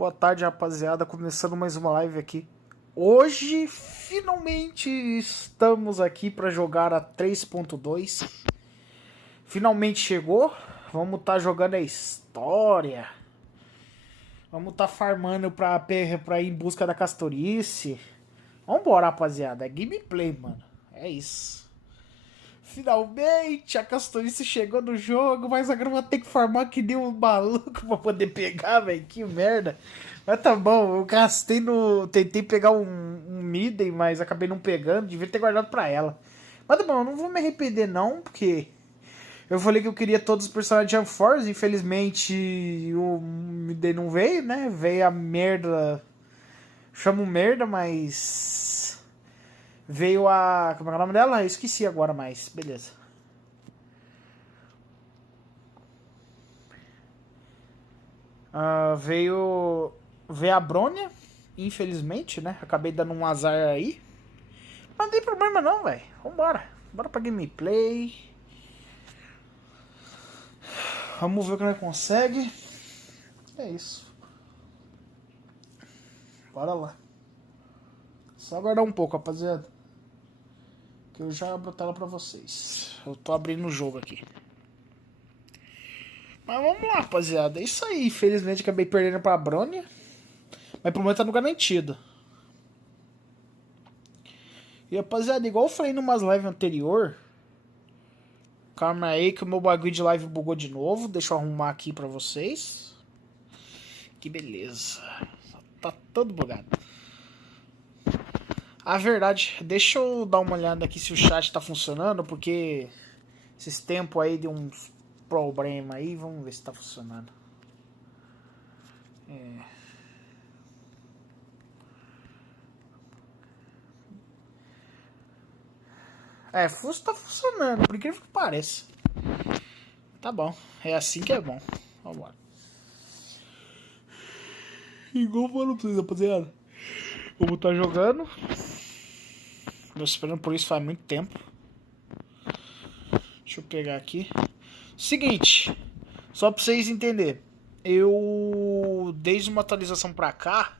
Boa tarde, rapaziada. Começando mais uma live aqui. Hoje, finalmente, estamos aqui para jogar a 3.2. Finalmente chegou. Vamos estar jogando a História. Vamos estar farmando pra ir em busca da Castorice. Vambora, rapaziada. É gameplay, mano. É isso. Finalmente a Castorice chegou no jogo, mas agora vou ter que farmar que nem um maluco pra poder pegar, velho. Que merda. Mas tá bom, eu gastei no... Tentei pegar um Midden, mas acabei não pegando. Devia ter guardado pra ela. Mas tá bom, eu não vou me arrepender não, porque... Eu falei que eu queria todos os personagens de Jump Force, infelizmente o Midden não veio, né? Veio a merda... Chamo merda, mas... Veio a... Como é o nome dela? Eu esqueci agora, mas... Beleza. Veio a Brônia. Infelizmente, né? Acabei dando um azar aí. Mas não tem problema não, velho. Vambora. Bora pra gameplay. Vamos ver o que nós consegue. É isso. Bora lá. Só aguardar um pouco, rapaziada. Que eu já abro a tela pra vocês. Eu tô abrindo o jogo aqui. Mas vamos lá, rapaziada. É isso aí. Infelizmente acabei perdendo pra Brônia. Mas pelo menos tá no garantido. E rapaziada, igual eu falei numas lives anterior. Calma aí que o meu bagulho de live bugou de novo. Deixa eu arrumar aqui pra vocês. Que beleza. Tá todo bugado. A verdade, deixa eu dar uma olhada aqui se o chat tá funcionando, porque esses tempos aí deu uns problemas aí, vamos ver se tá funcionando. Fuso tá funcionando, por incrível que pareça. Tá bom, é assim que é bom. Vambora. Igual eu falo pra vocês, rapaziada. Vamos estar jogando. Tô esperando por isso faz muito tempo. Deixa eu pegar aqui. Seguinte, só pra vocês entenderem. Eu, desde uma atualização pra cá,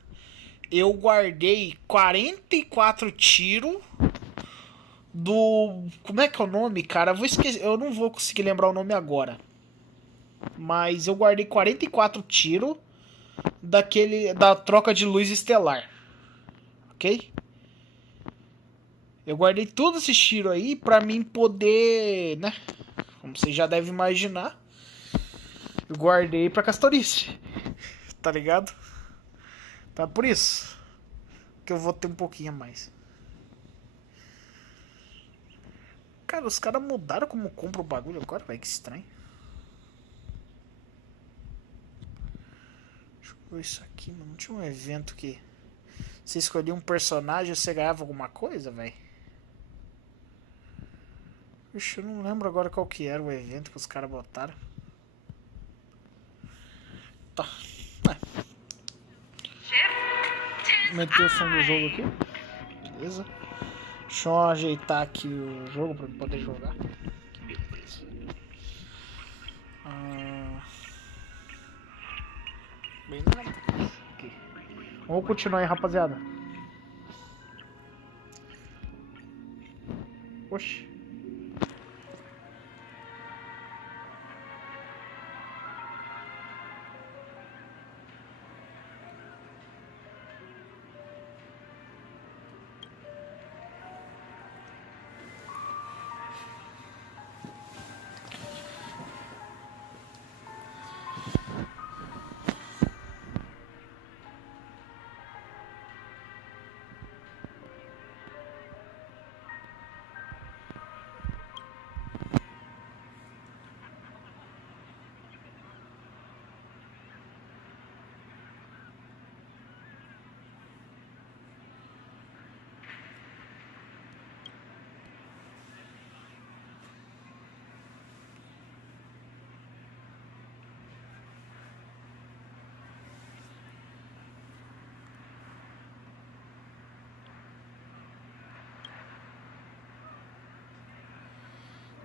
eu guardei 44 tiros do... Como é que é o nome, cara? Eu vou esquecer, eu não vou conseguir lembrar o nome agora. Mas eu guardei 44 tiros da troca de luz estelar. Ok? Eu guardei todos esses tiros aí pra mim poder, né? Como vocês já devem imaginar, eu guardei pra Castorice. Tá ligado? Então é por isso que eu vou ter um pouquinho a mais. Cara, os caras mudaram como compra o bagulho agora, velho. Que estranho. Deixa eu ver isso aqui, mano. Não tinha um evento que você escolhia um personagem e você ganhava alguma coisa, velho? Ixi, eu não lembro agora qual que era o evento que os caras botaram. Tá. Meteu o som do jogo aqui. Beleza. Deixa eu ajeitar aqui o jogo pra poder jogar. Que beleza. Bem nada. Aqui. Vamos continuar aí, rapaziada. Oxi.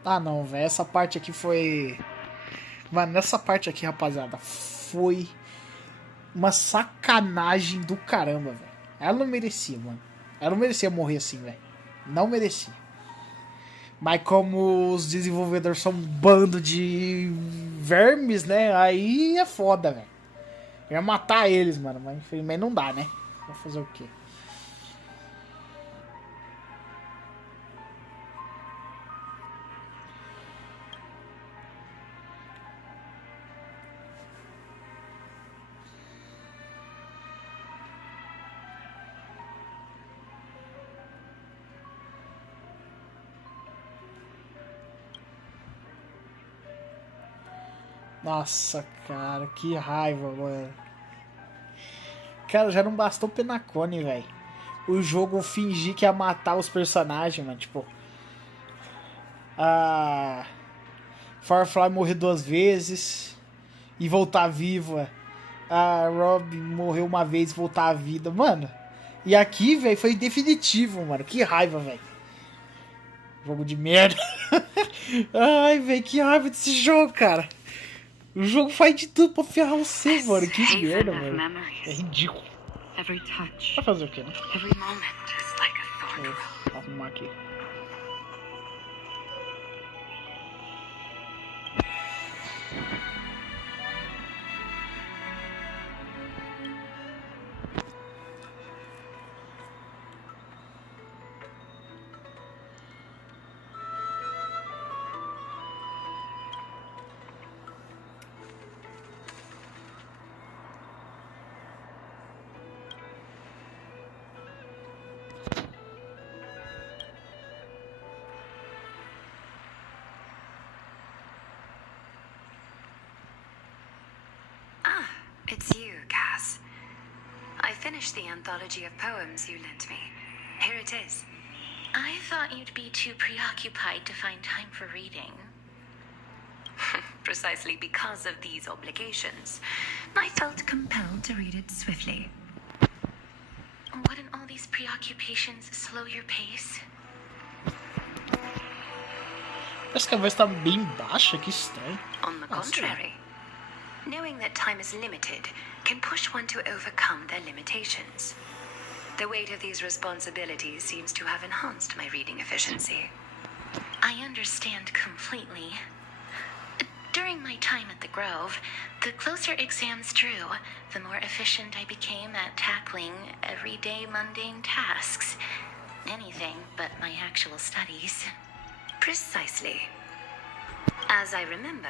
Ah não, velho, essa parte aqui foi... Mano, nessa parte aqui, rapaziada, foi uma sacanagem do caramba, velho. Ela não merecia, mano. Ela não merecia morrer assim, velho. Não merecia. Mas como os desenvolvedores são um bando de vermes, né? Aí é foda, velho. Eu ia matar eles, mano. Mas infelizmente não dá, né? Vai fazer o quê? Nossa, cara, que raiva, mano. Cara, já não bastou o Penacone, velho. O jogo fingir que ia matar os personagens, mano. Tipo, a Firefly morrer 2 vezes e voltar viva. A Rob morreu uma vez e voltar à vida. Mano, e aqui, velho, foi definitivo, mano. Que raiva, velho. Jogo de merda. Ai, velho, que raiva desse jogo, cara. O jogo faz de tudo pra ferrar você, mano. Que merda, mano. É ridículo. Vai fazer o quê, né? Vou arrumar aqui. It's you, Cass. I finished the anthology of poems you lent me. Here it is. I thought you'd be too preoccupied to find time for reading. Precisely because of these obligations, I felt compelled to read it swiftly. Wouldn't all these preoccupations slow your pace? Parece que a voz tá bem baixa, que estranho. On the contrary. Knowing that time is limited can push one to overcome their limitations. The weight of these responsibilities seems to have enhanced my reading efficiency. I understand completely. During my time at the Grove, the closer exams drew, the more efficient I became at tackling everyday mundane tasks. Anything but my actual studies. Precisely. As I remember,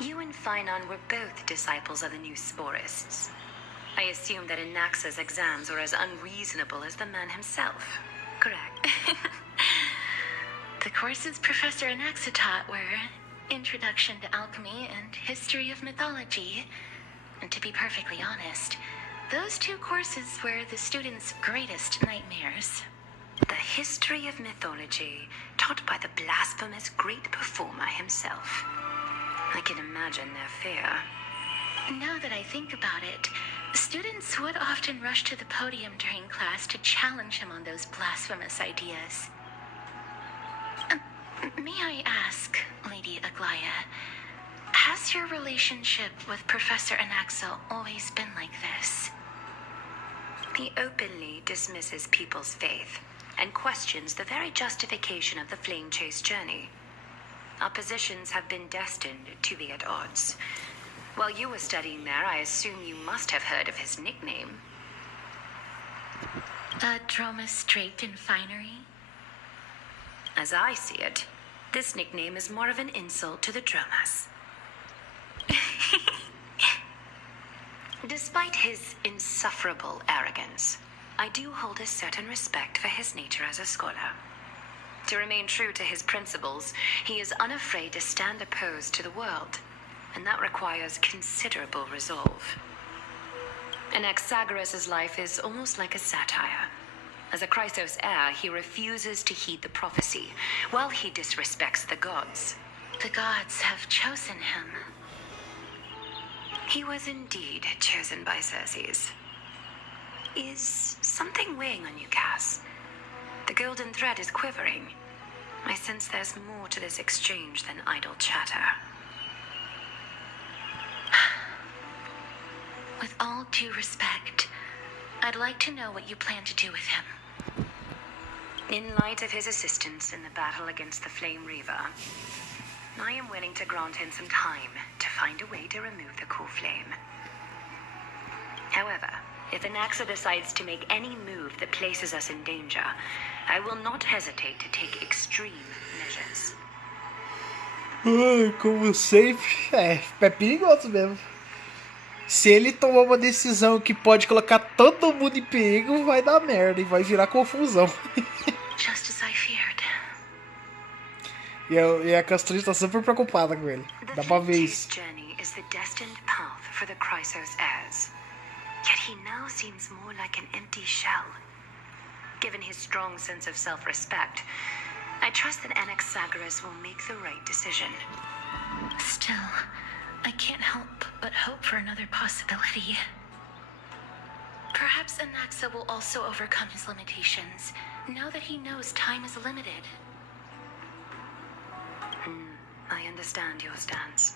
you and Finon were both disciples of the new Sporists. I assume that Anaxa's exams were as unreasonable as the man himself, correct? The courses Professor Anaxa taught were Introduction to Alchemy and History of Mythology. And to be perfectly honest, those 2 courses were the students' greatest nightmares. The history of mythology, taught by the blasphemous great performer himself. I can imagine their fear. Now that I think about it, students would often rush to the podium during class to challenge him on those blasphemous ideas. May I ask, Lady Aglaya, has your relationship with Professor Anaxa always been like this? He openly dismisses people's faith and questions the very justification of the Flame Chase journey. Our positions have been destined to be at odds. While you were studying there, I assume you must have heard of his nickname. A Dromus draped in finery? As I see it, this nickname is more of an insult to the Dromas. Despite his insufferable arrogance, I do hold a certain respect for his nature as a scholar. To remain true to his principles, he is unafraid to stand opposed to the world, and that requires considerable resolve. Anaxagoras' life is almost like a satire. As a Chrysos heir, he refuses to heed the prophecy, while he disrespects the gods. The gods have chosen him. He was indeed chosen by Circes. Is something weighing on you, Cass? The golden thread is quivering. I sense there's more to this exchange than idle chatter. With all due respect, I'd like to know what you plan to do with him. In light of his assistance in the battle against the Flame Reaver, I am willing to grant him some time to find a way to remove the cool flame. However, if Anaxa decides to make any move that places us in danger, I will not hesitate to take extreme measures. Como sempre, é perigoso mesmo. Se ele tomar uma decisão que pode colocar todo mundo em perigo, vai dar merda e vai virar confusão. Just as I feared. E a Castorice tá super preocupada com ele. Dá pra ver isso. The journey is the destined path for the Chrysos heirs. Yet he now seems more like an empty shell. Given his strong sense of self-respect, I trust that Anaxagoras will make the right decision. Still, I can't help but hope for another possibility. Perhaps Anaxa will also overcome his limitations, now that he knows time is limited. I understand your stance.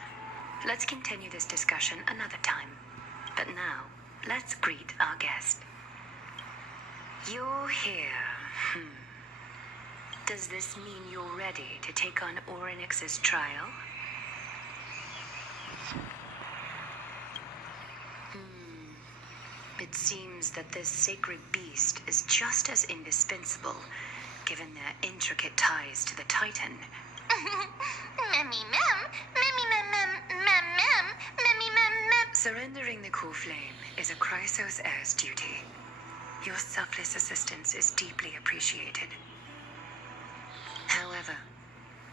Let's continue this discussion another time. But now, let's greet our guest. You're here. Does this mean you're ready to take on Orynyx's trial? It seems that this sacred beast is just as indispensable, given their intricate ties to the Titan. Surrendering the cool flame is a Chrysos heir's duty. Your selfless assistance is deeply appreciated. However,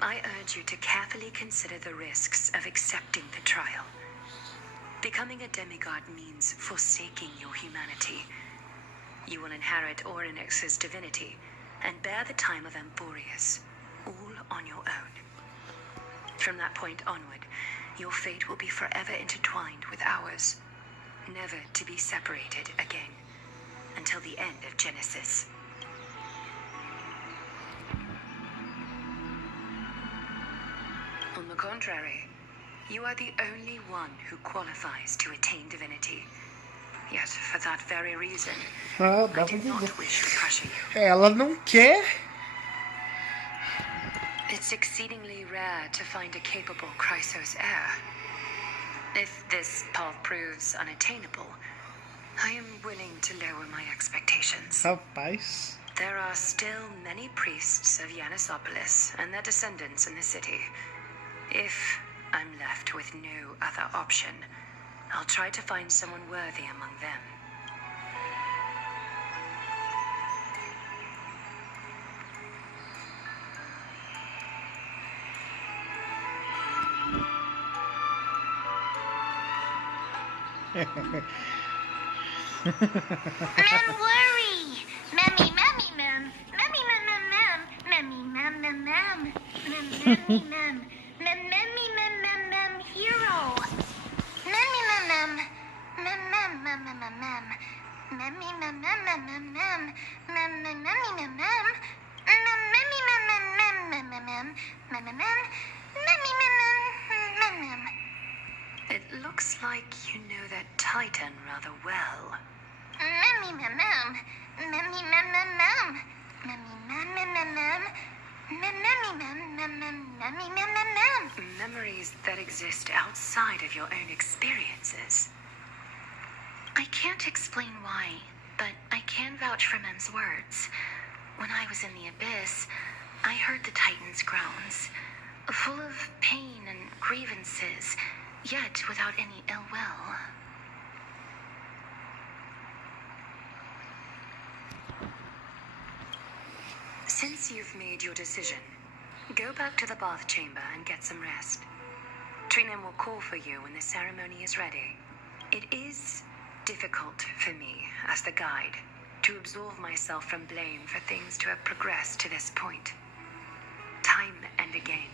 I urge you to carefully consider the risks of accepting the trial. Becoming a demigod means forsaking your humanity. You will inherit Orynyx's divinity and bear the time of Amphorius, all on your own. From that point onward, your fate will be forever intertwined with ours, never to be separated again, until the end of Genesis. On the contrary, you are the only one who qualifies to attain divinity. Yet, for that very reason, I do not wish to pressure you. Ela não quer. It's exceedingly rare to find a capable Chrysos heir. If this path proves unattainable, I am willing to lower my expectations. Rapaz. There are still many priests of Yanissopolis and their descendants in the city. If I'm left with no other option, I'll try to find someone worthy among them. Mem worry! Memmy, memmy, mem! Memmy, mem, mem, mem! Memmy, mem, mem, mem! Mem, memmy, mem! Mem, memmy, mem, mem, mem! Hero! Memmy, mem, mem! Mem, mem, mem, mem, mem, mem! Memmy, mem, mem, mem, mem, mem! Mem, mem, memmy, mem, mem! Mem, memmy, mem, mem, mem, mem, mem, mem! Mem, mem, mem! Memmy, mem, mem, mem, mem! It looks like you know that Titan rather well. Memmy, mem, mem! Memmy, mem, mem, mem! Memmy, mem, mem, mem, mem! Mem, memmy, mem, mem, mem, memmy, mem, mem, mem! Memories that exist outside of your own experiences. I can't explain why, but I can vouch for Mem's words. When I was in the abyss, I heard the Titan's groans, full of pain and grievances, yet without any ill will. Since you've made your decision, go back to the bath chamber and get some rest. Trinem will call for you when the ceremony is ready. It is difficult for me, as the guide, to absolve myself from blame for things to have progressed to this point. Time and again,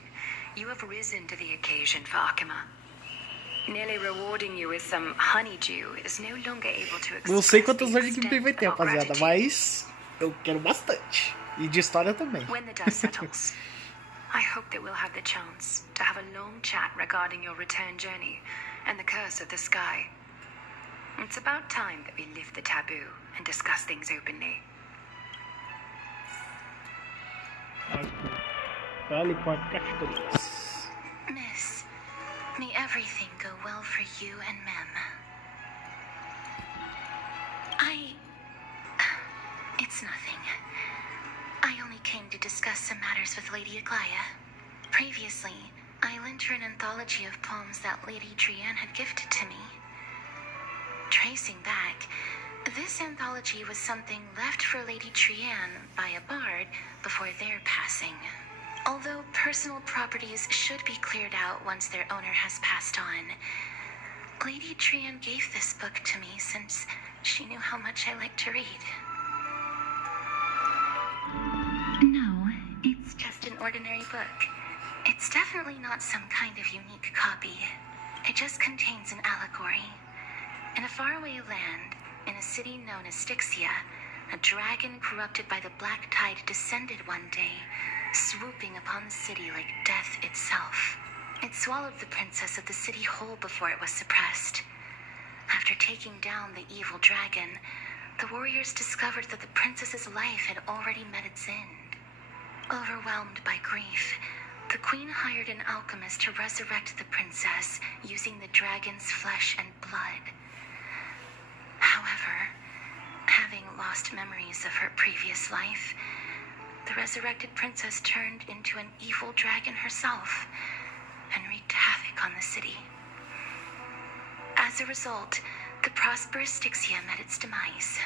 you have risen to the occasion for Akima. Nearly rewarding you with some honeydew is no longer able to express Não sei quantas the horas de gameplay vai ter, extent of our rapaziada, gratitude. mas eu quero bastante. E de história também. When the dust settles, I hope that we'll have the chance to have a long chat regarding your return journey and the curse of the sky. It's about time that we lift the taboo and discuss things openly. Fale com a Castorice. Miss, may everything go well for you and Mem. It's nothing. I only came to discuss some matters with Lady Aglaya. Previously, I lent her an anthology of poems that Lady Trianne had gifted to me. Tracing back, this anthology was something left for Lady Trianne by a bard before their passing. Although personal properties should be cleared out once their owner has passed on, Lady Trianne gave this book to me since she knew how much I like to read. No, it's just an ordinary book. It's definitely not some kind of unique copy. It just contains an allegory. In a faraway land, in a city known as Styxia, a dragon corrupted by the black tide descended one day, swooping upon the city like death itself. It swallowed the princess of the city whole before it was suppressed. After taking down the evil dragon, the warriors discovered that the princess's life had already met its end. Overwhelmed by grief, the queen hired an alchemist to resurrect the princess using the dragon's flesh and blood. However, having lost memories of her previous life, the resurrected princess turned into an evil dragon herself and wreaked havoc on the city. As a result, the prosperous Styxia met its demise.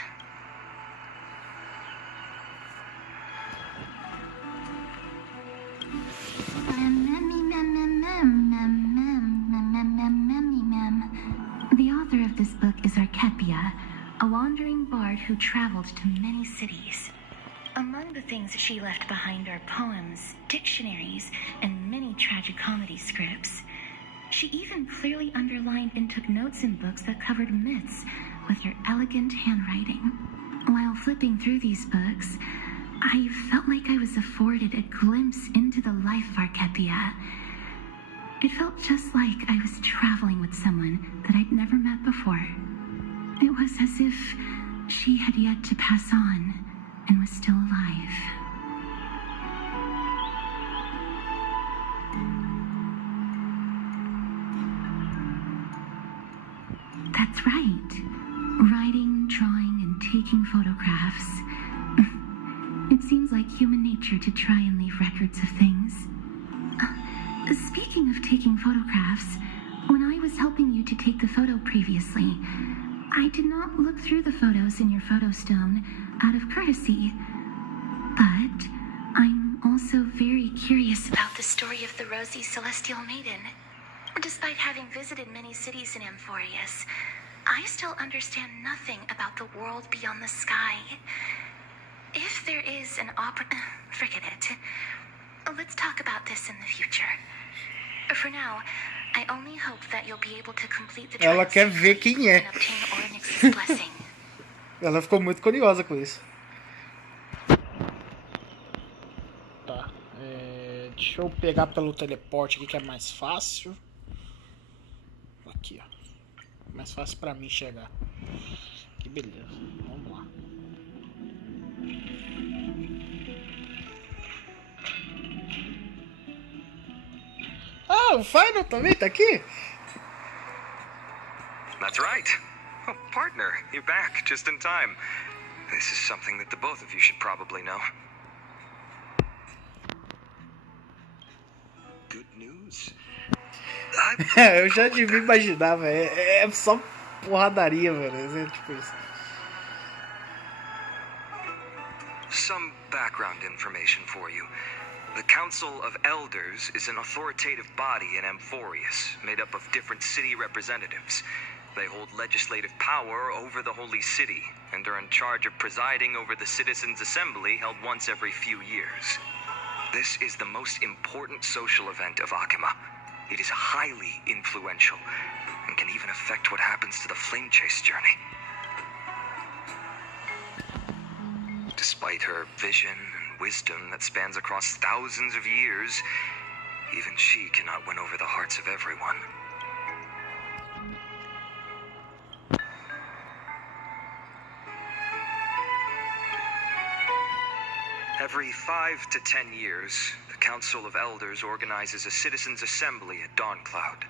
The author of this book is Archepia, a wandering bard who traveled to many cities. Among the things she left behind are poems, dictionaries, and many tragicomedy scripts. She even clearly underlined and took notes in books that covered myths with her elegant handwriting. While flipping through these books, I felt like I was afforded a glimpse into the life of Archepia. It felt just like I was traveling with someone that I'd never met before. It was as if she had yet to pass on and was still alive. That's right. Writing, drawing, and taking photographs. It seems like human nature to try and leave records of things. Speaking of taking photographs, when I was helping you to take the photo previously, I did not look through the photos in your photo stone out of courtesy. But I'm also very curious about the story of the Rosy Celestial Maiden. Despite having visited many cities in Amphorius, I still understand nothing about the world beyond the sky. If there is an forget it. Let's talk about this in the future. For now, I only hope that you'll be able to complete the Ela quer ver quem é. and obtain Ornyx's blessing. Ela ficou muito curiosa com isso. Tá. Deixa eu pegar pelo teleporte aqui que é mais fácil. Aqui, ó. Mais fácil pra mim chegar. Que beleza. Vamos lá. Ah, o Final também tá aqui? That's right. Oh, partner, you're back just in time. This is something that the both of you should probably know. Good news. Eu já devia imaginar, velho. É só porradaria, velho. É tipo isso. Some background information for you. The Council of Elders is an authoritative body in Amphorius, made up of different city representatives. They hold legislative power over the Holy City, and are in charge of presiding over the Citizens' Assembly held once every few years. This is the most important social event of Akima. It is highly influential, and can even affect what happens to the Flame Chase journey. Despite her vision and wisdom that spans across thousands of years, even she cannot win over the hearts of everyone. Every 5 to 10 years, the Council of Elders organizes a citizens' assembly at Dawncloud.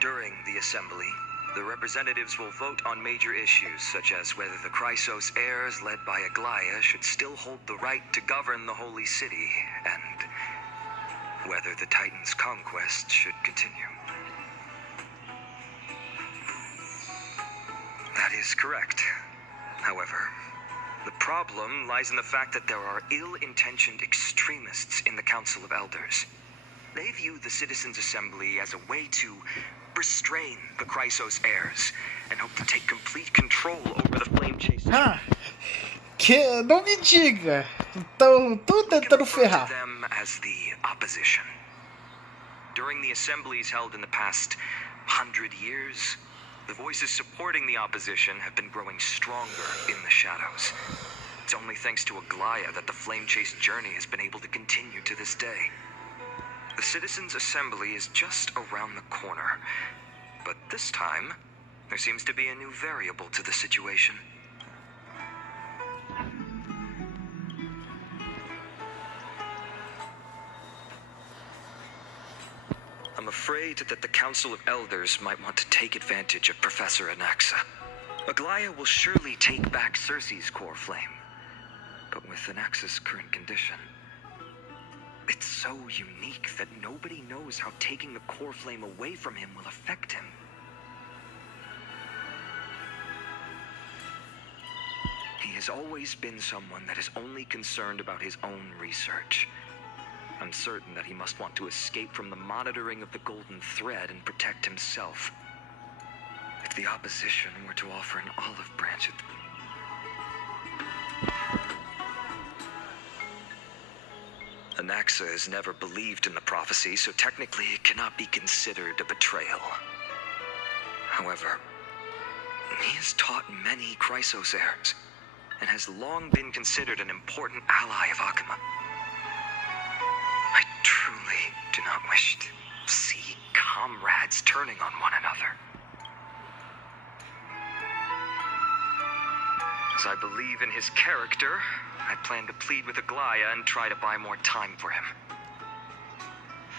During the assembly, the representatives will vote on major issues such as whether the Chrysos heirs led by Aglaya should still hold the right to govern the Holy City, and whether the Titan's conquest should continue. That is correct. However, the problem lies in the fact that there are ill-intentioned extremists in the Council of Elders. They view the Citizens' Assembly as a way to restrain the Chrysos heirs and hope to take complete control over the Flame Chase. Que não me diga. Então, tô tentando ferrar. Them as the opposition. During the assemblies held in the past 100 years, the voices supporting the opposition have been growing stronger in the shadows. It's only thanks to Aglaya that the Flame Chase journey has been able to continue to this day. The Citizens' Assembly is just around the corner, but this time, there seems to be a new variable to the situation. I'm afraid that the Council of Elders might want to take advantage of Professor Anaxa. Aglaya will surely take back Circe's core flame, but with Anaxa's current condition, it's so unique that nobody knows how taking the core flame away from him will affect him. He has always been someone that is only concerned about his own research. I'm certain that he must want to escape from the monitoring of the Golden Thread and protect himself. If the opposition were to offer an olive branch at Anaxa has never believed in the prophecy, so technically it cannot be considered a betrayal. However, he has taught many Chrysos heirs, and has long been considered an important ally of Akuma. I truly do not wish to see comrades turning on one another. As I believe in his character, I plan to plead with Aglaya and try to buy more time for him.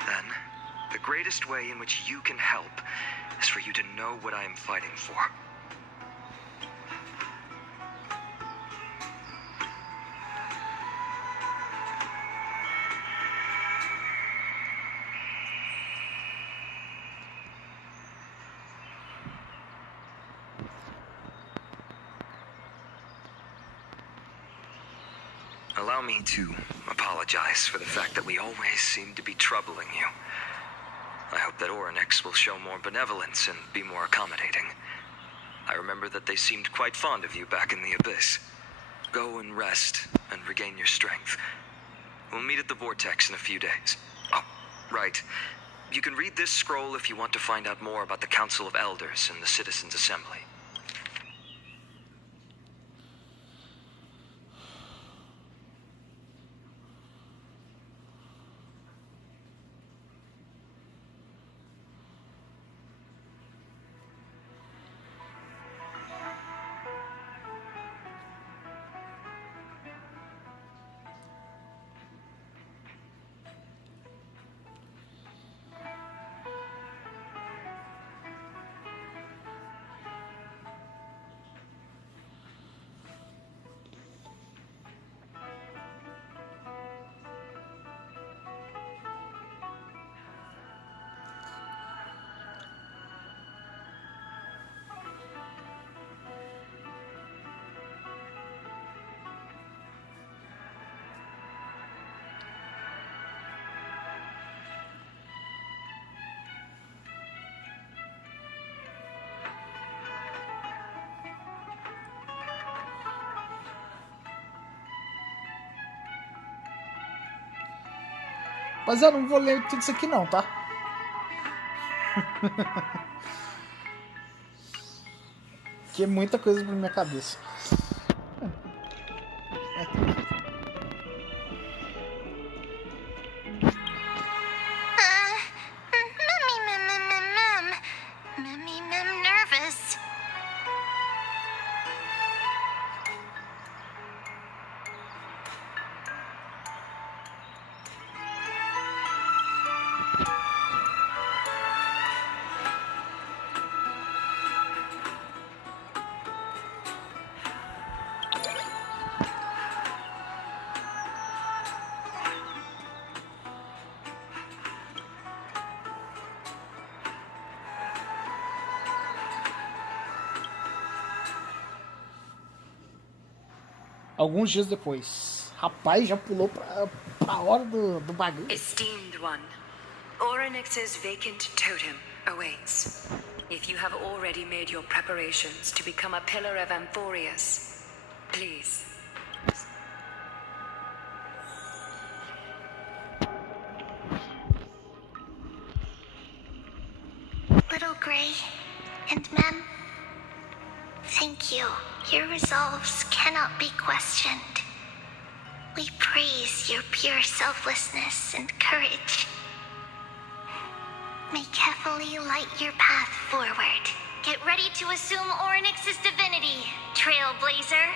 Then, the greatest way in which you can help is for you to know what I am fighting for. Allow me to apologize for the fact that we always seem to be troubling you. I hope that Orynyx will show more benevolence and be more accommodating. I remember that they seemed quite fond of you back in the Abyss. Go and rest and regain your strength. We'll meet at the Vortex in a few days. Oh, right. You can read this scroll if you want to find out more about the Council of Elders and the Citizens' Assembly. Mas eu não vou ler tudo isso aqui não, tá? Que é muita coisa pra minha cabeça. Nervous. alguns dias depois. Rapaz, já pulou pra hora do bagulho. Esteemed one, Orynyx's vacant totem awaits. If you have already made your preparations to become a pillar of Amphorius, please. Little Gray and Mem, thank you. Your resolves cannot be questioned. We praise your pure selflessness and courage. May carefully light your path forward. Get ready to assume Orynyx's divinity, Trailblazer.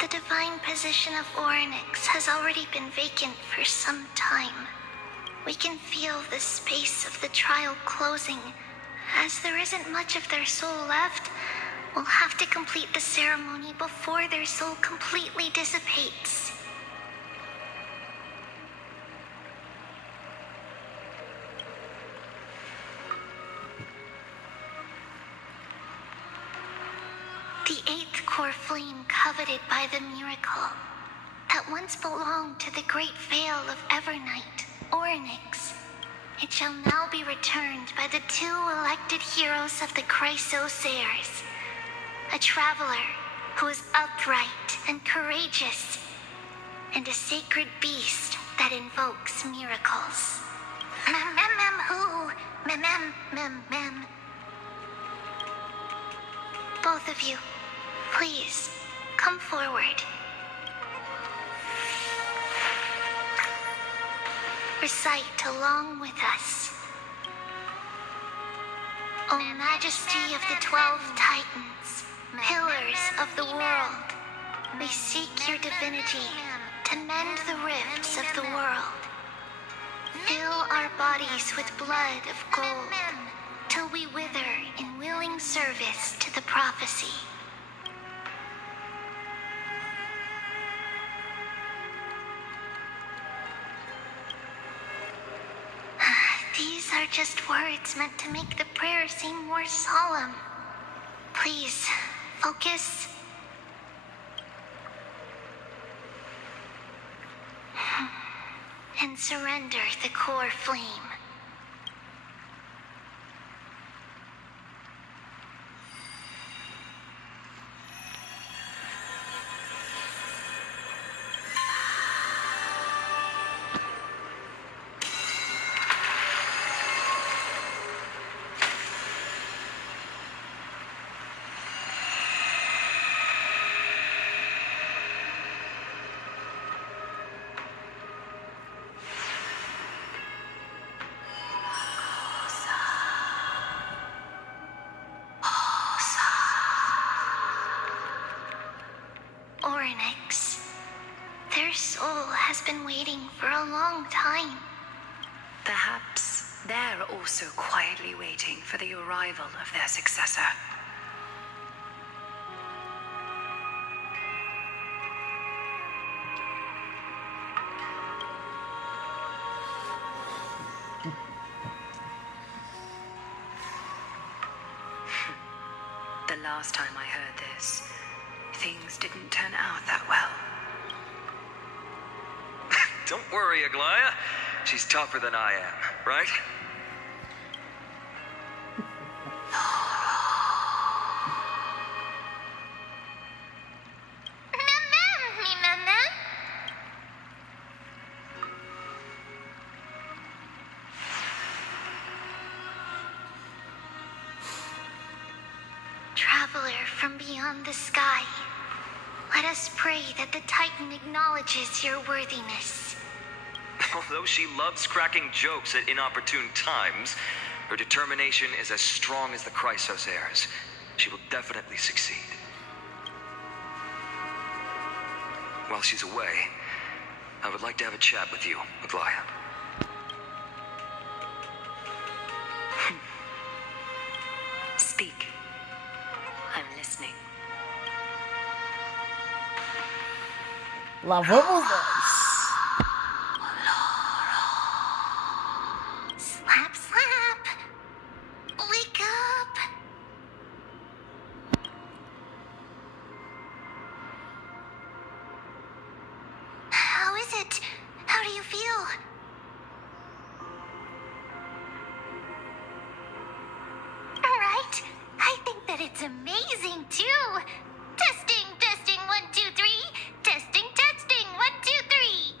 The divine position of Orynyx has already been vacant for some time. We can feel the space of the trial closing. As there isn't much of their soul left, we'll have to complete the ceremony before their soul completely dissipates. The eighth core flame coveted by the miracle that once belonged to the great Vale of Evernight, Orynyx. It shall now be returned by the two elected heroes of the Chrysosairs. A traveler who is upright and courageous, and a sacred beast that invokes miracles. Mem. Both of you, please, come forward. Recite along with us. O Majesty of the 12 Titans, pillars of the world, we seek your divinity to mend the rifts of the world. Fill our bodies with blood of gold, till we wither in willing service to the prophecy. These are just words meant to make the prayer seem more solemn. Please, focus. And surrender the core flame. Orynyx. Their soul has been waiting for a long time. Perhaps they're also quietly waiting for the arrival of their successor. The last time I heard this, things didn't turn out that well. Don't worry, Aglaya. She's tougher than I am, right? Traveler from beyond the sky, let us pray that the Titan acknowledges your worthiness. Although she loves cracking jokes at inopportune times, her determination is as strong as the Chrysosairs. She will definitely succeed. While she's away, I would like to have a chat with you, Aglaya. Speak. I'm listening. Lá vamos nós. Slap, slap. Wake up. sounds amazing too. Testing, testing, 1, 2, 3. Testing, testing, 1, 2, 3.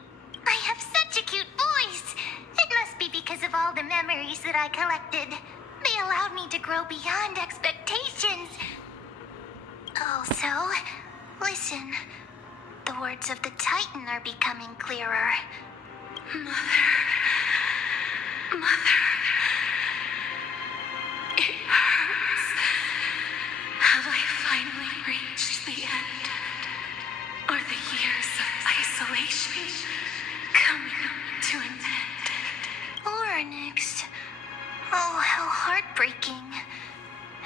I have such a cute voice. It must be because of all the memories that I collected. They allowed me to grow beyond expectations. Also, listen. The words of the Titan are becoming clearer. Mother. Mother. It hurts. Have I finally reached the end? Are the years of isolation coming to an end? Oryx. Oh, how heartbreaking.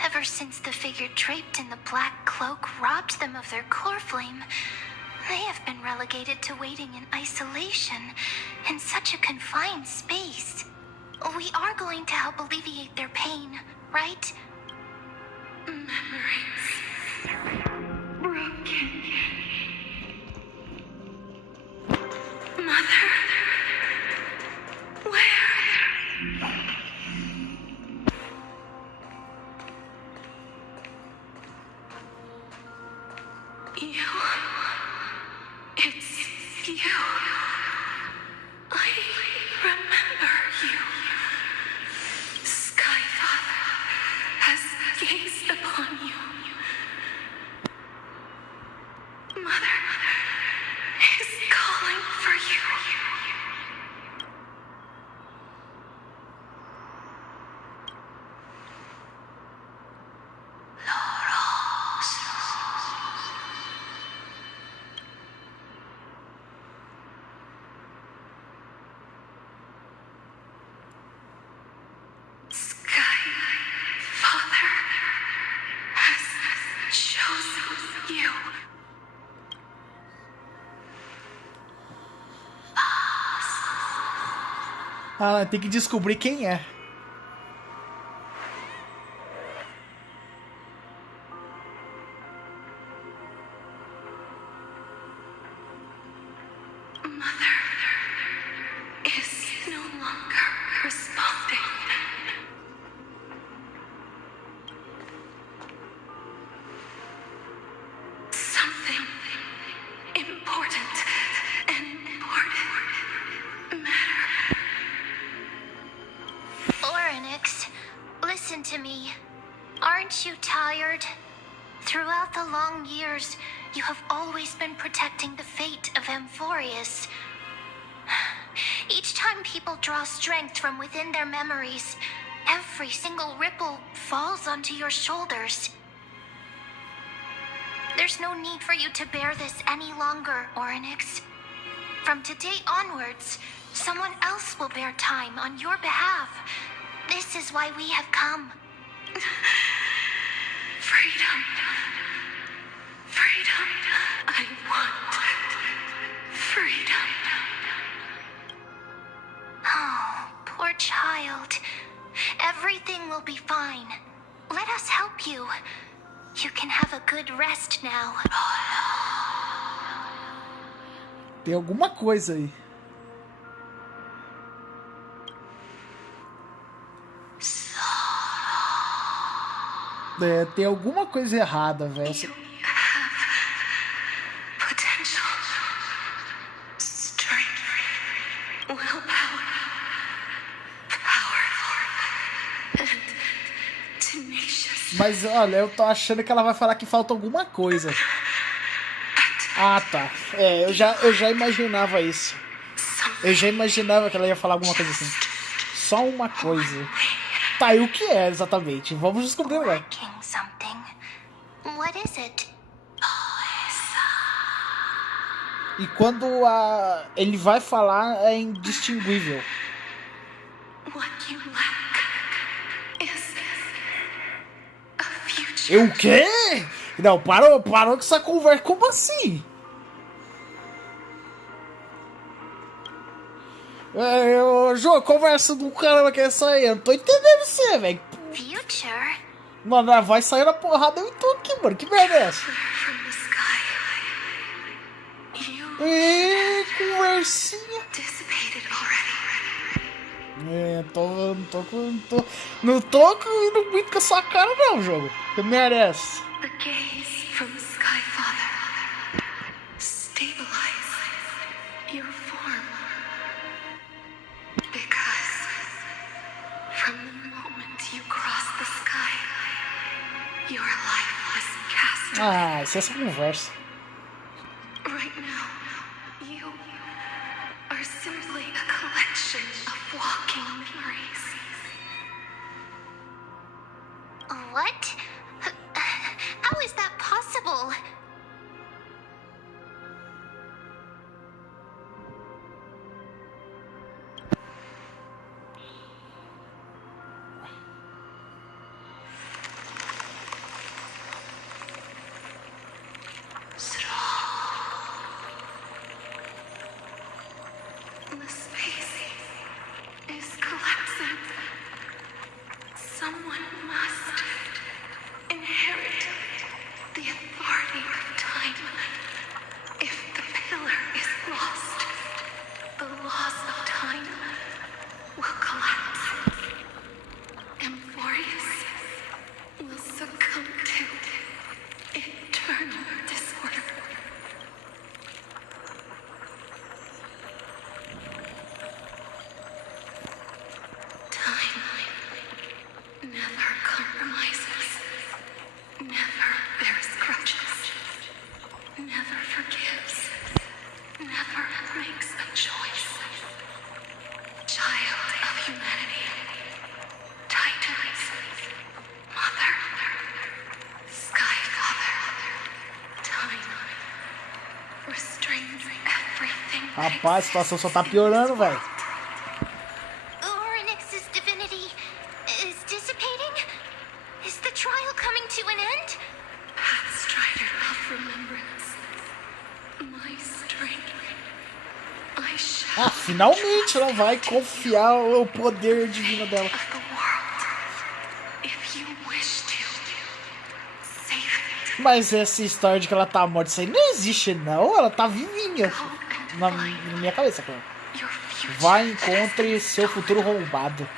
Ever since the figure draped in the black cloak robbed them of their core flame, they have been relegated to waiting in isolation in such a confined space. We are going to help alleviate their pain, right? Memories. Broken. Mother. Where? You. It's you. I remember you. Skyfather has gazed upon you. Mother is calling for you. Skyfather has chosen you. Ah, tem que descobrir quem é. Mother is no longer responding. Something important matter. Oryx, listen to me. Aren't you tired? Throughout the long years, you have always been protecting the fate of Amphorius. Each time people draw strength from within their memories, every single ripple falls onto your shoulders. There's no need for you to bear this any longer, Oryx. From today onwards, someone else will bear time on your behalf. This is why we have come. Freedom. Freedom. I want freedom. Oh, poor child. Everything will be fine. Let us help you. You can have a good rest now. Tem alguma coisa aí. É, tem alguma coisa errada, velho. You have potential, strength, willpower, powerful, and tenacious. Mas olha, eu tô achando que ela vai falar que falta alguma coisa. Ah, tá. É, eu já imaginava isso. Eu já imaginava que ela ia falar alguma coisa assim. Só uma coisa. Tá, e o que é exatamente? Vamos descobrir agora. Lacking something. What is it? E quando ele vai falar é indistinguível. What you lack is a future. Eu o quê? Não, parou com essa conversa. Como assim? Jô, conversa do caramba que é essa aí. Eu não tô entendendo você, velho. Future? Mano, vai sair na porrada eu e tu aqui, mano. Que merda é essa? From the sky. You Ê, conversinha. dissipated already. Não tô indo muito com a sua cara, não, jogo. Que merda é essa? The gaze from Skyfather. Stabilize your form. Because from the moment you crossed the sky, your life was cast. Ah, isso é essa conversa. Right now, you are simply a collection of walking memories. What? How is that possible? The space is collapsing. Someone must inherit the authority of time. If the pillar is lost, the laws of time will collapse. Emphorius will succumb to eternal disorder. Time never compromises, never bears grudges, never forgives, never makes a choice. Child of humanity, Titans, Mother, Sky Father, Time restrains everything. Rapaz, a situação só tá piorando, velho. Oryx's divinity is dissipating? Is the trial coming to an end? Pathstrider of remembrance, my strength, I shall Ah, finalmente ela vai confiar o poder divino dela. of the world. If you wish to, save it. Mas essa história de que ela tá morta, isso aí não existe, não. Ela tá vivinha. Na minha cabeça, claro. Your future. Vai, encontre seu futuro roubado.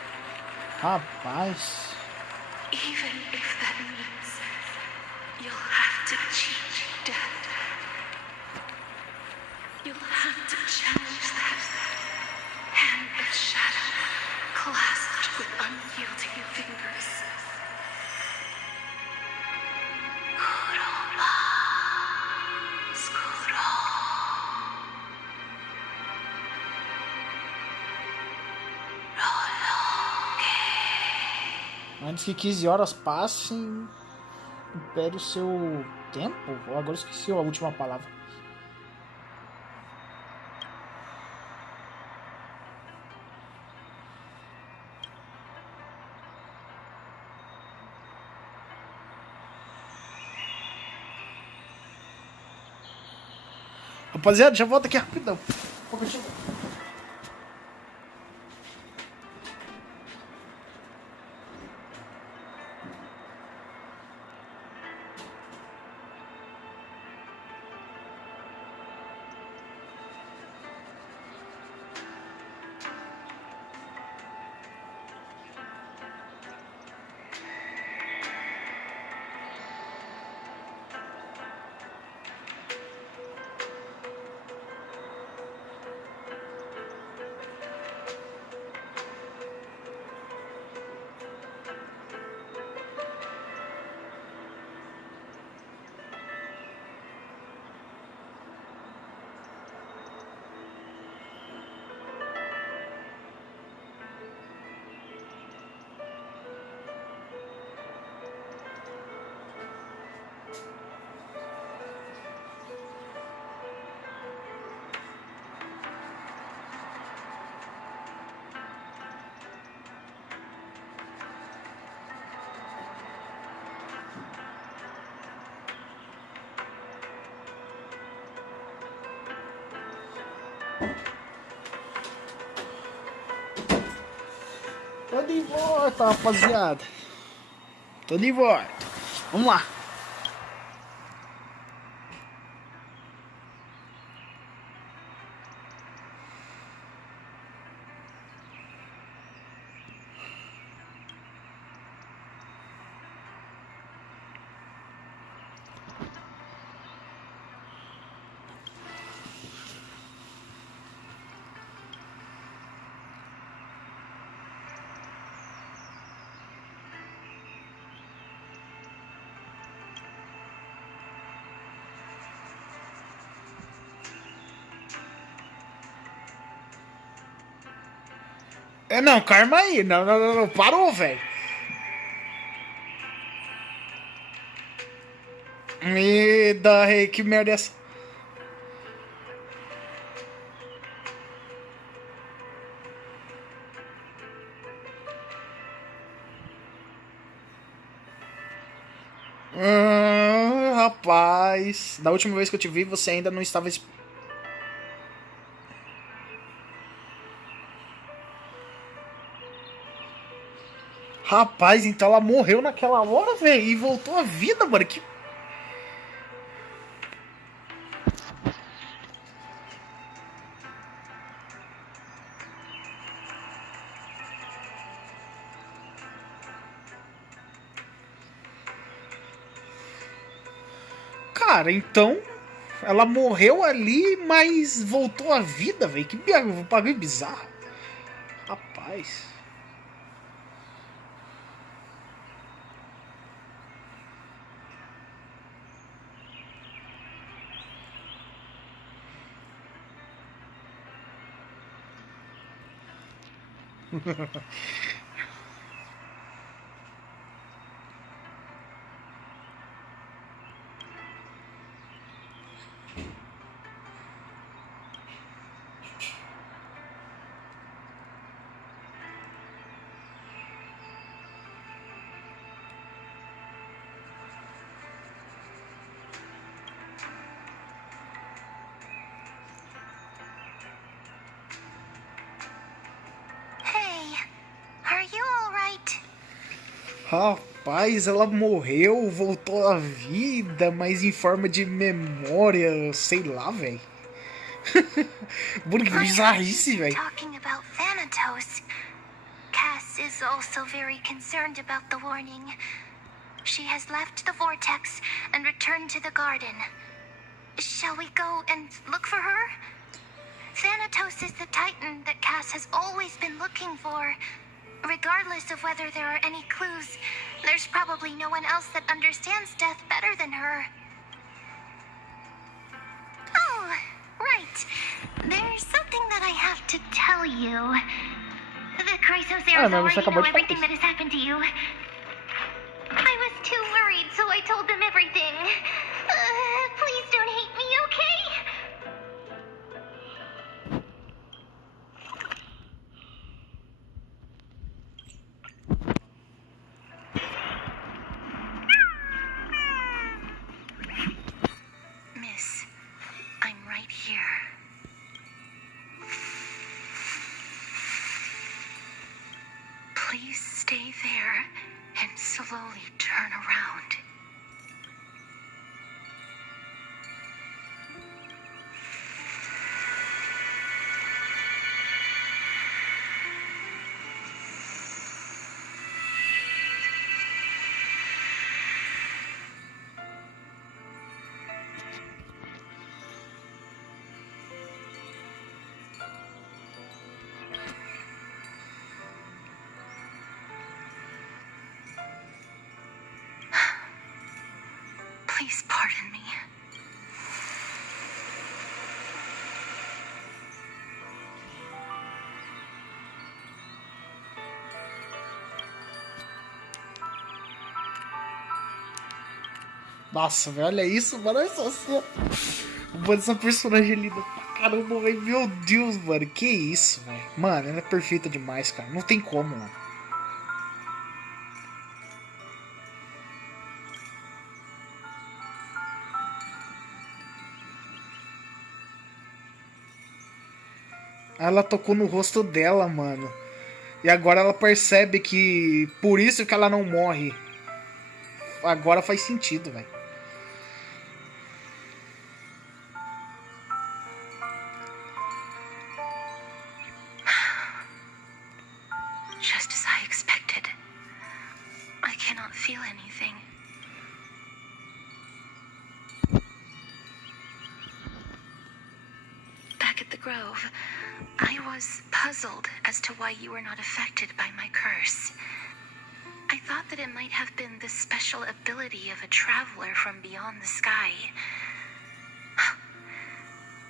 Rapaz. Even if that means you'll have to cheat death. You'll have to challenge that hand of shadow clasped with unyielding fingers. Kuroba, Skuro. Antes que 15 horas passem, impere o seu tempo. Agora eu esqueci a última palavra. Rapaziada, já volto aqui rapidão. Vou continuar. Tô de volta, rapaziada. Tô de volta. Vamos lá. Não, calma aí. Não. Parou, velho. Rei, que merda é essa? Rapaz. Da última vez que eu te vi, você ainda não estava... Rapaz, então ela morreu naquela hora, velho, e voltou à vida, mano. Que... Cara, então ela morreu ali, mas voltou à vida, velho. Que bagulho bizarro. Rapaz. Hey, are you all right? Rapaz, ela morreu, voltou à vida, mas em forma de memória, sei lá, velho. Mano, que bizarrice, velho. Talking about Thanatos. Cass is also very concerned about the warning. She has left the vortex and returned to the garden. Shall we go and look for her? Thanatos is the titan that Cass has always been looking for. Regardless of whether there are any clues, there's probably no one else that understands death better than her. Oh, right. There's something that I have to tell you. The Chrysoceros already know everything that has happened to you. I was too worried, so I told them everything. Please don't hate me, okay? Miss, I'm right here. Please stay there and slowly turn around. Please pardon me. Nossa, velho, olha isso, mano. Olha só. Mano, essa personagem é linda pra caramba, velho. Meu Deus, mano. Que isso, velho. Mano, ela é perfeita demais, cara. Não tem como, mano. Ela tocou no rosto dela, mano. E agora ela percebe que por isso que ela não morre. Agora faz sentido, velho. Just as I expected. I cannot feel anything. Back at the Grove, I was puzzled as to why you were not affected by my curse. I thought that it might have been the special ability of a traveler from beyond the sky.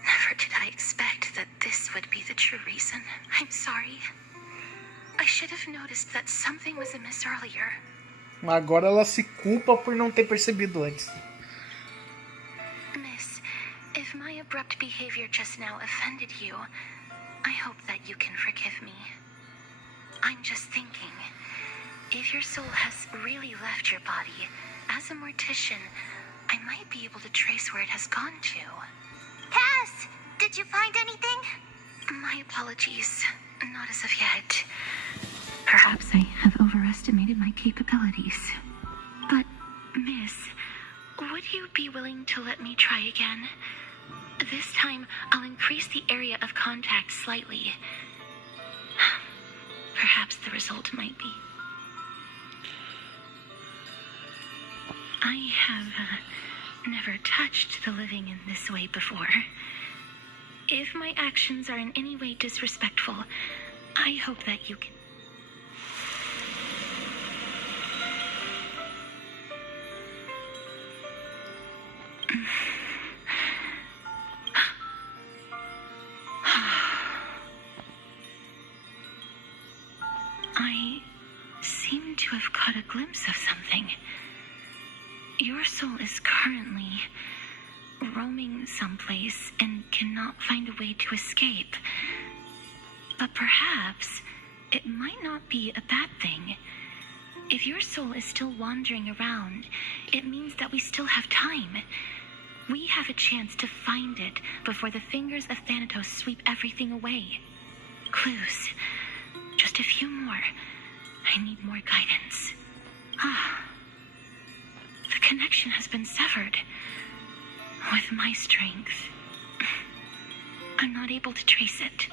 Never did I expect that this would be the true reason. I'm sorry. I should have noticed that something was amiss earlier. Agora ela se culpa por não ter percebido antes. Miss, if my abrupt behavior just now offended you, I hope that you can forgive me. I'm just thinking, if your soul has really left your body, as a mortician, I might be able to trace where it has gone to. Cass, did you find anything? My apologies. Not as of yet. Perhaps I have overestimated my capabilities. But, miss, would you be willing to let me try again? This time, I'll increase the area of contact slightly. Perhaps the result might be. I have never touched the living in this way before. If my actions are in any way disrespectful, I hope that you can... I seem to have caught a glimpse of something. Your soul is currently roaming someplace and cannot find a way to escape. But perhaps it might not be a bad thing. If your soul is still wandering around, it means that we still have time. We have a chance to find it before the fingers of Thanatos sweep everything away. Clues. Just a few more. I need more guidance. The connection has been severed. With my strength, I'm not able to trace it.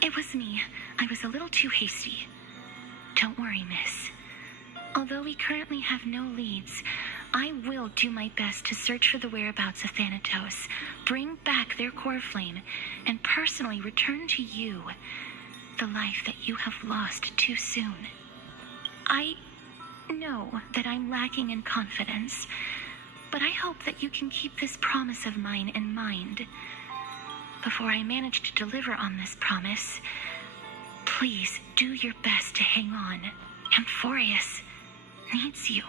It was me. I was a little too hasty. Don't worry, miss. Although we currently have no leads, I will do my best to search for the whereabouts of Thanatos, bring back their core flame, and personally return to you the life that you have lost too soon. I know that I'm lacking in confidence, but I hope that you can keep this promise of mine in mind. Before I manage to deliver on this promise, please do your best to hang on. Amphorius needs you.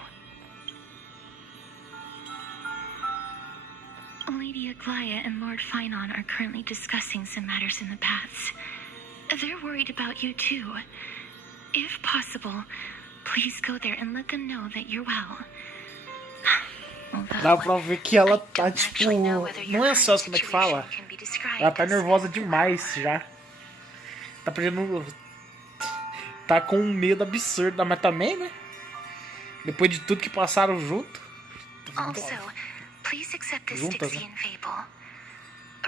Lady Aglaia and Lord Finon are currently discussing some matters in the paths. They're worried about you too. If possible, please go there and let them know that you're well. Dá pra ver que ela tá, tipo, não é ansiosa, como é que fala? Ela tá nervosa demais já. Tá perdendo... Tá com um medo absurdo, mas também, né? Depois de tudo que passaram junto. Also, please accept this Styxian fable.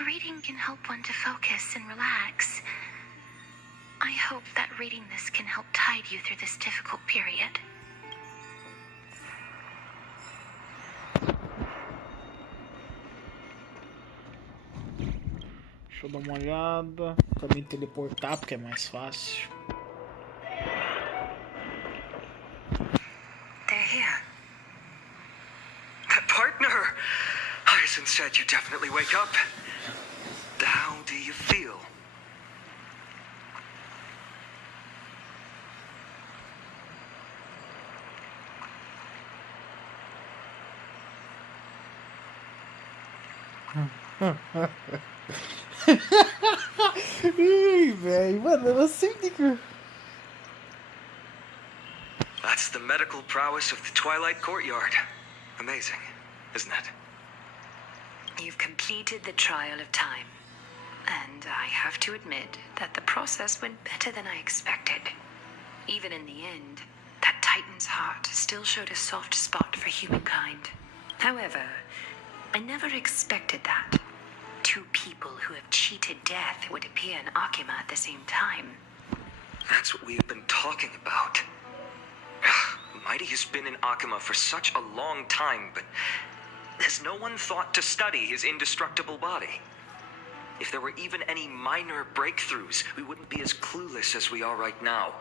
Reading can help one to focus and relax. I hope that reading this can help tide you through this difficult period. Deixa eu dar uma olhada. Também teleportar, porque é mais fácil. They're here. Partner! Hyacinth said you definitely wake up. How do you feel? Ih, velho, mano, eu sempre que... That's the medical prowess of the Twilight Courtyard. Amazing, isn't it? You've completed the trial of time. And I have to admit that the process went better than I expected. Even in the end, that Titan's heart still showed a soft spot for humankind. However, I never expected that. Two people who have cheated death would appear in Akima at the same time. That's what we've been talking about. Mighty has been in Akima for such a long time, but has no one thought to study his indestructible body? If there were even any minor breakthroughs, we wouldn't be as clueless as we are right now.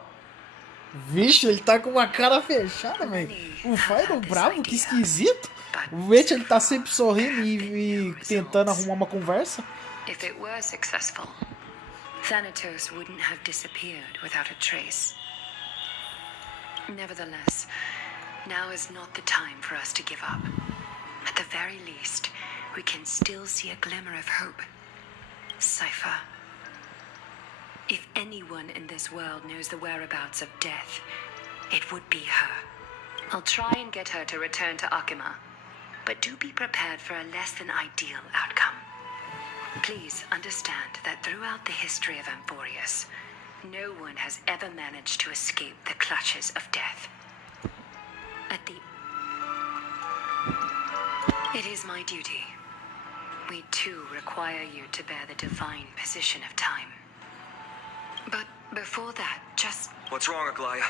Vixe, ele tá com uma cara fechada, velho. O Finon bravo, que esquisito. Veja, ele tá sempre sorrindo e tentando arrumar uma conversa. If it were successful, Thanatos wouldn't have disappeared without a trace. Nevertheless, now is not the time for us to give up. At the very least, we can still see a glimmer of hope. Cypher. If anyone in this world knows the whereabouts of death, it would be her. I'll try and get her to return to Akima, but do be prepared for a less than ideal outcome. Please understand that throughout the history of Amphorius, no one has ever managed to escape the clutches of death. It is my duty. We too require you to bear the divine position of time. But before that, just... What's wrong, Aglaya?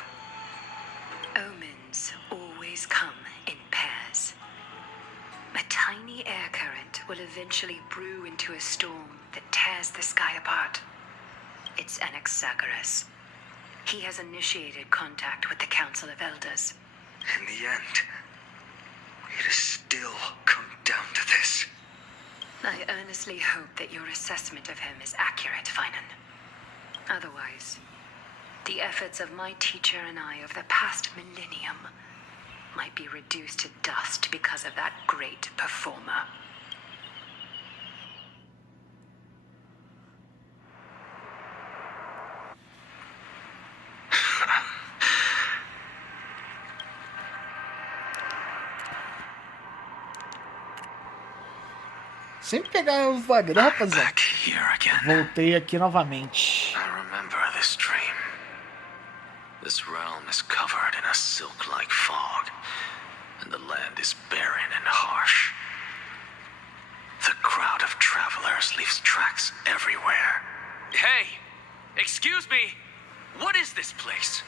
Omens always come in pairs. A tiny air current will eventually brew into a storm that tears the sky apart. It's Anaxagoras. He has initiated contact with the Council of Elders. In the end, it has still come down to this. I earnestly hope that your assessment of him is accurate, Finan. Otherwise, the efforts of my teacher and I of the past millennium might be reduced to dust because of that great performer. Sempre pegar os bagulho, rapaziada. Back here again. Voltei aqui novamente. I remember this dream. This realm is covered in a silk-like fog, and the land is barren and harsh. The crowd of travelers leaves tracks everywhere. Hey! Excuse me! What is this place?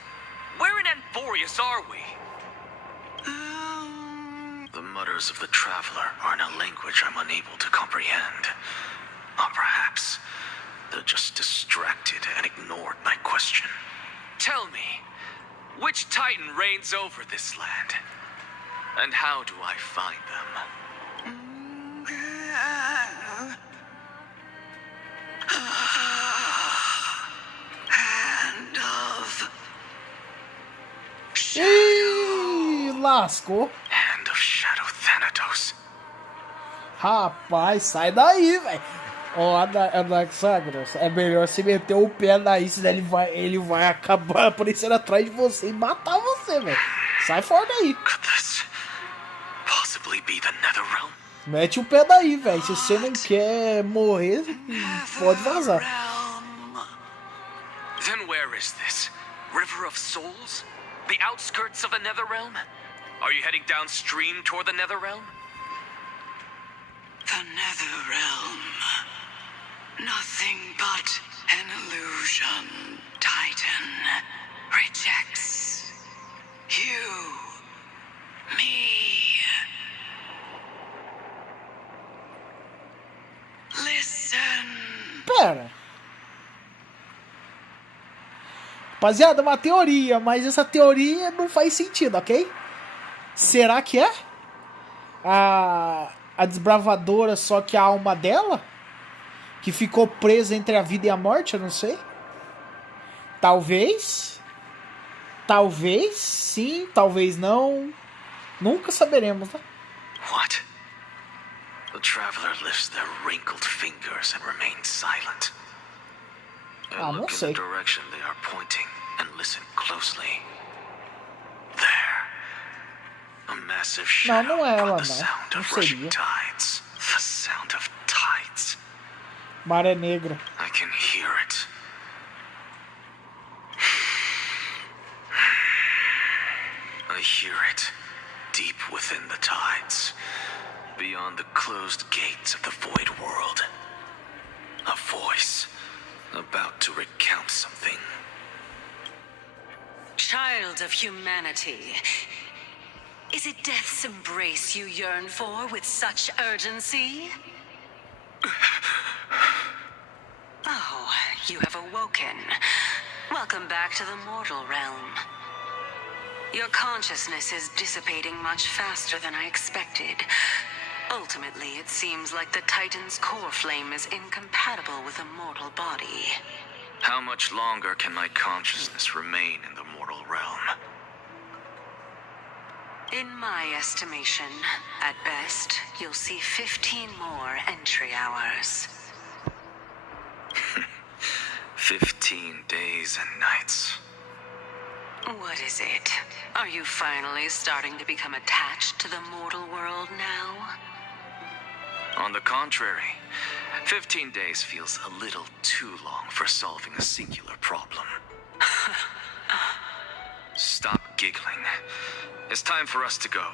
Where in Amphorius are we? The mutters of the traveler are in a language I'm unable to comprehend. Or perhaps they're just distracted and ignored my question. Tell me, which Titan reigns over this land? And how do I find them? Hand of Ih, lascou. Hand of Shadow Thanatos. Rapaz, sai daí, velho. Ó, Anaxagoras, é melhor você meter o pé daí, senão ele vai acabar aparecendo atrás de você e matar você, velho. Sai fora daí. Could this possibly be the Netherrealm? Mete o pé daí, velho. Se você não quer morrer, pode vazar. Then where is this? River of Souls? The outskirts of the Netherrealm? Are you heading downstream toward the Netherrealm? The Netherrealm. Nothing but an illusion. Titan rejects you, me. Listen. Pera. Rapaziada, uma teoria, mas essa teoria não faz sentido, ok? Será que é? A desbravadora, só que a alma dela? Que ficou presa entre a vida e a morte, eu não sei. Talvez. Talvez sim, talvez não. Nunca saberemos, né? What? The traveler lifts their wrinkled fingers and remains silent. I não look in sei. the direction they are pointing and listen closely. There. A massive shadow não é ela, brought the não. sound Não of rushing seria. tides. The sound of tides. Maré Negra. I can hear it. I hear it, deep within the tides, beyond the closed gates of the void world. A voice, about to recount something. Child of humanity, is it death's embrace you yearn for with such urgency? Oh, you have awoken. Welcome back to the mortal realm. Your consciousness is dissipating much faster than I expected. Ultimately, it seems like the Titan's core flame is incompatible with a mortal body. How much longer can my consciousness remain in the mortal realm? In my estimation, at best, you'll see 15 more entry hours. 15 days and nights. What is it? Are you finally starting to become attached to the mortal world now? On the contrary, 15 days feels a little too long for solving a singular problem. Stop giggling. It's time for us to go.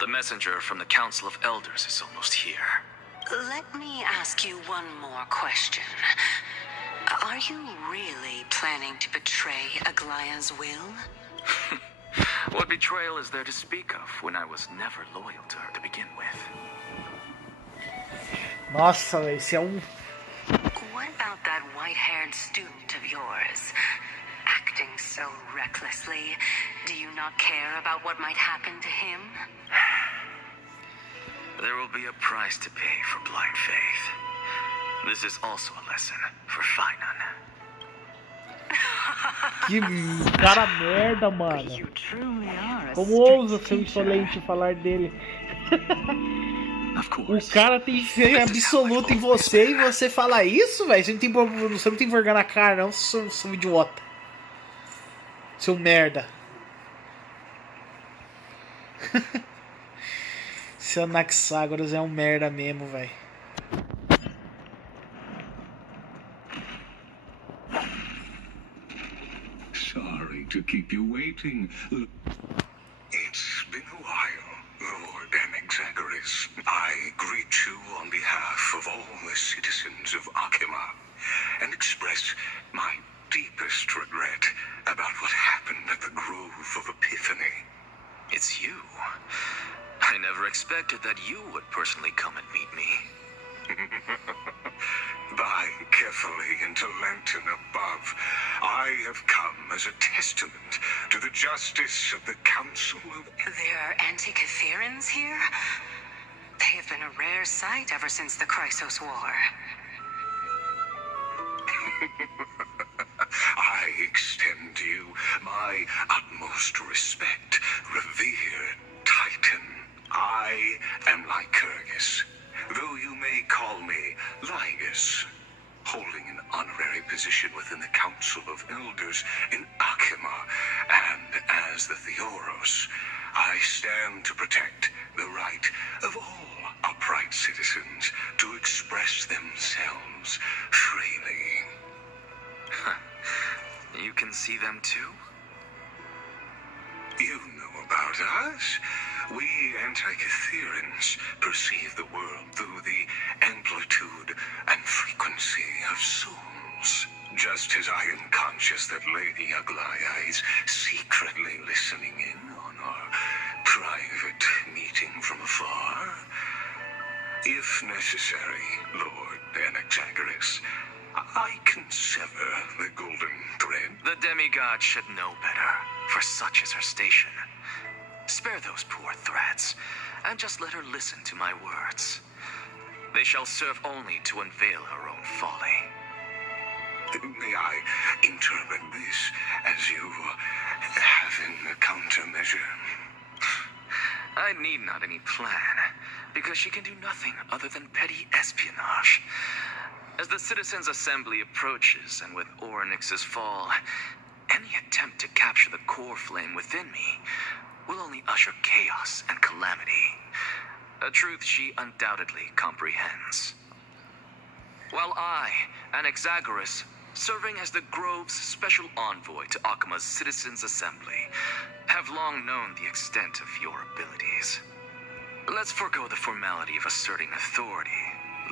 The messenger from the Council of Elders is almost here. Let me ask you one more question. Are you really planning to betray Aglaya's will? What betrayal is there to speak of when I was never loyal to her to begin with? Nossa, velho, esse é What about that white-haired student of yours? Acting so recklessly, do you not care about what might happen to him? There will be a price to pay for blind faith. This is also a lesson for Finan. Que cara merda, mano. Como ousa ser insolente falar dele? O cara tem fé absoluta em você e você fala isso, velho? Você não tem vergonha na cara, não, seu idiota. Seu merda. Seu Anaxágoras é um merda mesmo, velho. Sorry to keep you waiting. It's been a while, Lord Anaxágoras. I greet you on behalf of all the citizens of Akima and express my deepest regret about what happened at the Grove of Epiphany. It's you. I never expected that you would personally come and meet me. By carefully into lantern above, I have come as a testament to the justice of the Council of... There are anti-Catherians here? They have been a rare sight ever since the Chrysos War. I extend to you my utmost respect, revered Titan. I am Lycurgus, though you may call me Lygus, holding an honorary position within the Council of Elders in Akima, and as the Theoros, I stand to protect the right of all upright citizens to express themselves freely. You can see them too? You know about us. We anti-Catherians perceive the world through the amplitude and frequency of souls. Just as I am conscious that Lady Aglaya is secretly listening in on our private meeting from afar. If necessary, Lord Anaxágoras, I can sever the golden thread. The demigod should know better, for such is her station. Spare those poor threats, and just let her listen to my words. They shall serve only to unveil her own folly. May I interpret this as you having a countermeasure? I need not any plan, because she can do nothing other than petty espionage. As the Citizens' Assembly approaches, and with Orynyx's fall, any attempt to capture the core flame within me will only usher chaos and calamity, a truth she undoubtedly comprehends. While I, Anaxágoras, serving as the Grove's special envoy to Akima's Citizens' Assembly, have long known the extent of your abilities. Let's forego the formality of asserting authority,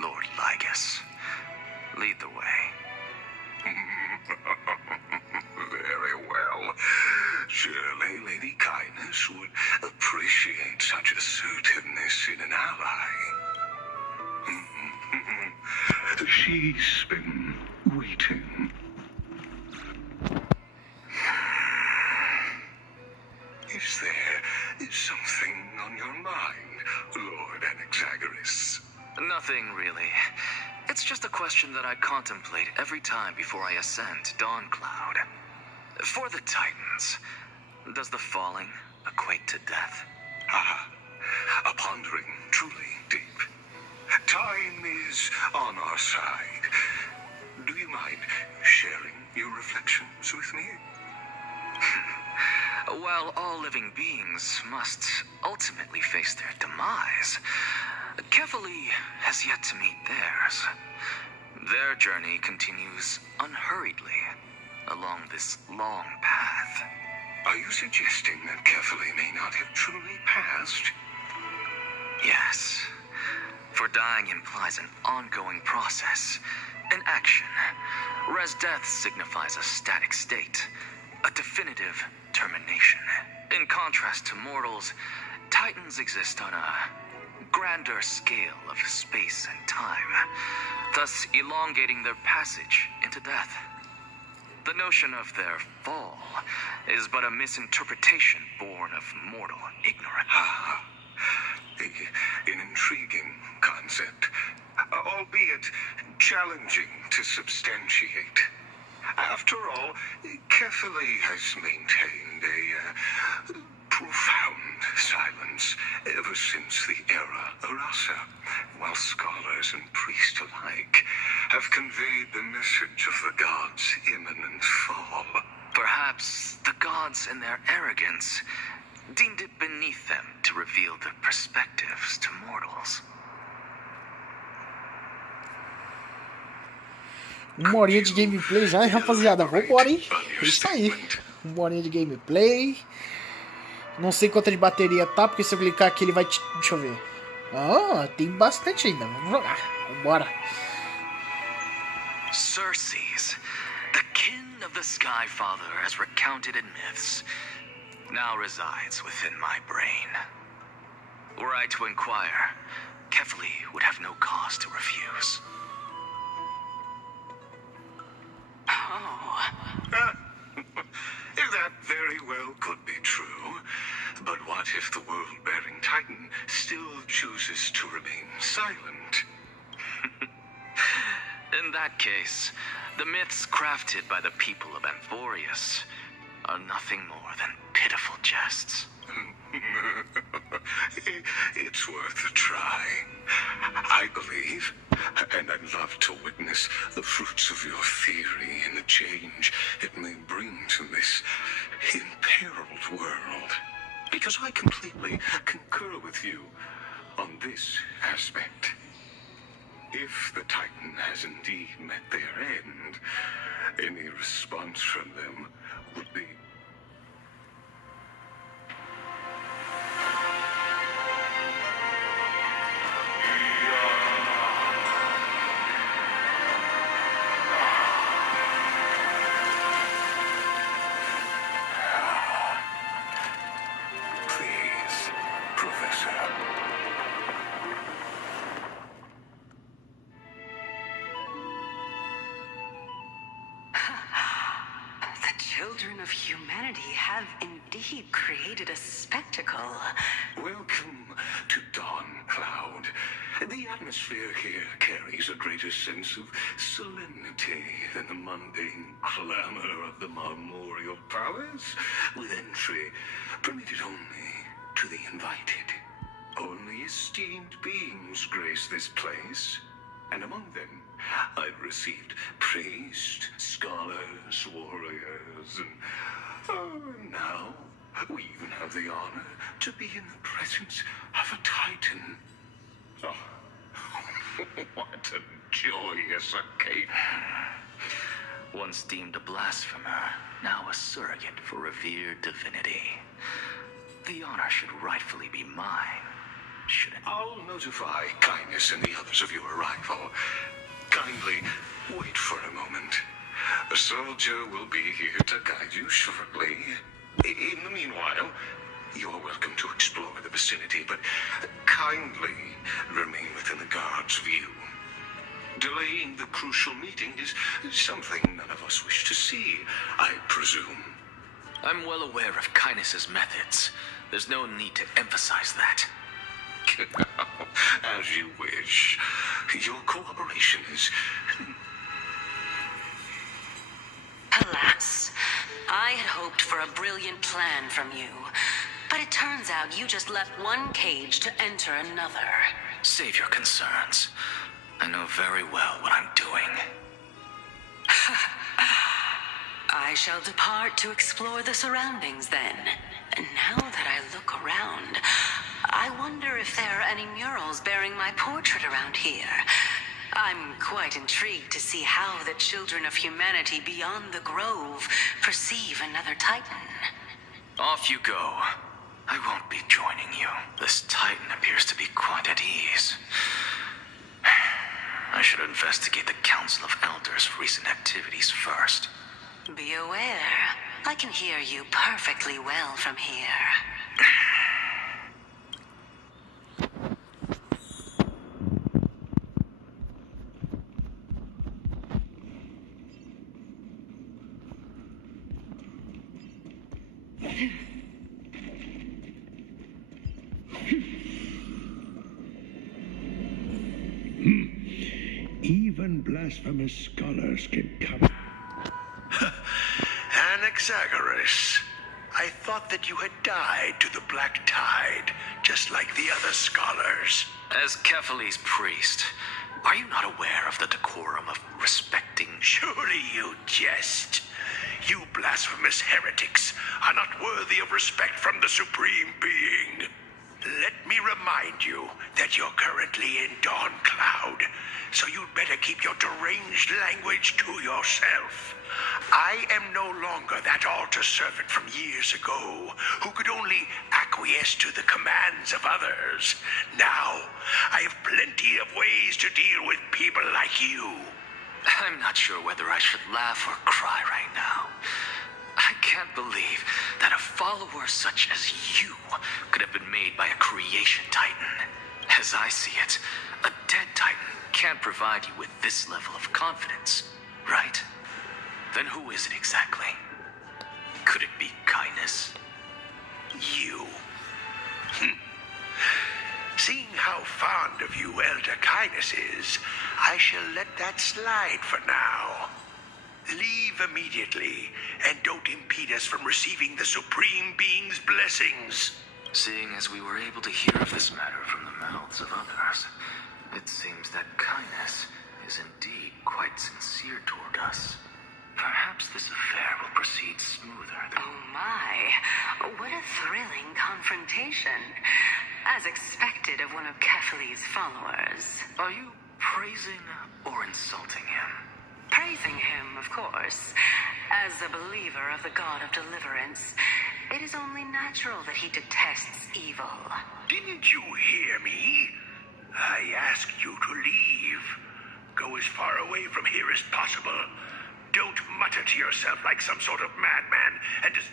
Lord Lygus. Lead the way. Very well. Surely Lady Kindness would appreciate such assertiveness in an ally. She's been waiting. Is there something on your mind, Lord Anaxágoras? Nothing, really. It's It's just a question that I contemplate every time before I ascend to Dawn Cloud. For the Titans, does the falling equate to death? Ah, a pondering truly deep. Time is on our side. Do you mind sharing your reflections with me? While all living beings must ultimately face their demise, Kefali has yet to meet theirs. Their journey continues unhurriedly along this long path. Are you suggesting that Kefali may not have truly passed? Yes, for dying implies an ongoing process, an action, whereas death signifies a static state, a definitive termination. In contrast to mortals, Titans exist on a grander scale of space and time, thus elongating their passage into death. The notion of their fall is but a misinterpretation born of mortal ignorance. Ah, an intriguing concept, albeit challenging to substantiate. After all, Kefali has maintained a profound silence ever since the era Arasa, while scholars and priests alike have conveyed the message of the gods' imminent fall. Perhaps the gods in their arrogance deemed it beneath them to reveal their perspectives to mortals. Uma horinha de gameplay já, hein, rapaziada? Vambora, hein? É isso aí. Uma horinha de gameplay. Não sei quanto de bateria tá, porque se eu clicar aqui ele vai... Deixa eu ver. Ah, tem bastante ainda. Vamos jogar. Vambora. Circes, the kin of the Sky Father as recounted in myths, now resides within my brain. Were I to inquire, Kefali would have no cause to refuse. That very well could be true. But what if the world-bearing Titan still chooses to remain silent? In that case, the myths crafted by the people of Amphorius are nothing more than pitiful jests. It's worth a try. I believe, and I'd love to witness the fruits of your theory and the change it may bring to this imperiled world. Because I completely concur with you on this aspect. If the Titan has indeed met their end, any response from them would be... Please, Professor. The children of humanity have indeed created a spectacle. Welcome to Dawn Cloud. The atmosphere here carries a greater sense of solemnity than the mundane clamor of the Marmorial Palace, with entry permitted only to the invited. Only esteemed beings grace this place, and among them I've received priests, scholars, warriors, and now we even have the honor to be in the presence of a Titan. Oh, what a joyous occasion. Once deemed a blasphemer, now a surrogate for revered divinity. The honor should rightfully be mine, shouldn't it? I'll notify Kindness and the others of your arrival. Kindly wait for a moment. A soldier will be here to guide you shortly. In the meanwhile, you're welcome to explore the vicinity, but kindly remain within the guard's view. Delaying the crucial meeting is something none of us wish to see, I presume. I'm well aware of Kindness's methods. There's no need to emphasize that. As you wish. Your cooperation is... Alas, I had hoped for a brilliant plan from you. But it turns out you just left one cage to enter another. Save your concerns. I know very well what I'm doing. I shall depart to explore the surroundings then. And now that I look around, I wonder if there are any murals bearing my portrait around here. I'm quite intrigued to see how the children of humanity beyond the grove perceive another Titan. Off you go. I won't be joining you. This Titan appears to be quite at ease. I should investigate the Council of Elders' recent activities first. Be aware, I can hear you perfectly well from here. Even blasphemous scholars can come. Anaxagoras, I thought that you had died to the Black Tide, just like the other scholars. As Kephales's priest, are you not aware of the decorum of respecting... Surely you jest. You blasphemous heretics are not worthy of respect from the Supreme Being. Let me remind you that you're currently in Dawn Cloud, so you'd better keep your deranged language to yourself. I am no longer that altar servant from years ago who could only acquiesce to the commands of others. Now, I have plenty of ways to deal with people like you. I'm not sure whether I should laugh or cry right now. I can't believe that a follower such as you could have been made by a creation Titan. As I see it, a dead Titan can't provide you with this level of confidence, right? Then who is it exactly? Could it be kindness? You. Seeing how fond of you Elder Kindness is, I shall let that slide for now. Leave immediately, and don't impede us from receiving the Supreme Being's blessings. Seeing as we were able to hear of this matter from the mouths of others, it seems that kindness is indeed quite sincere toward us. Perhaps this affair will proceed smoother than... Oh my, what a thrilling confrontation. As expected of one of Kephales's followers. Are you praising or insulting him? Praising him, of course. As a believer of the God of Deliverance, it is only natural that he detests evil. Didn't you hear me? I asked you to leave. Go as far away from here as possible. Don't mutter to yourself like some sort of madman and just...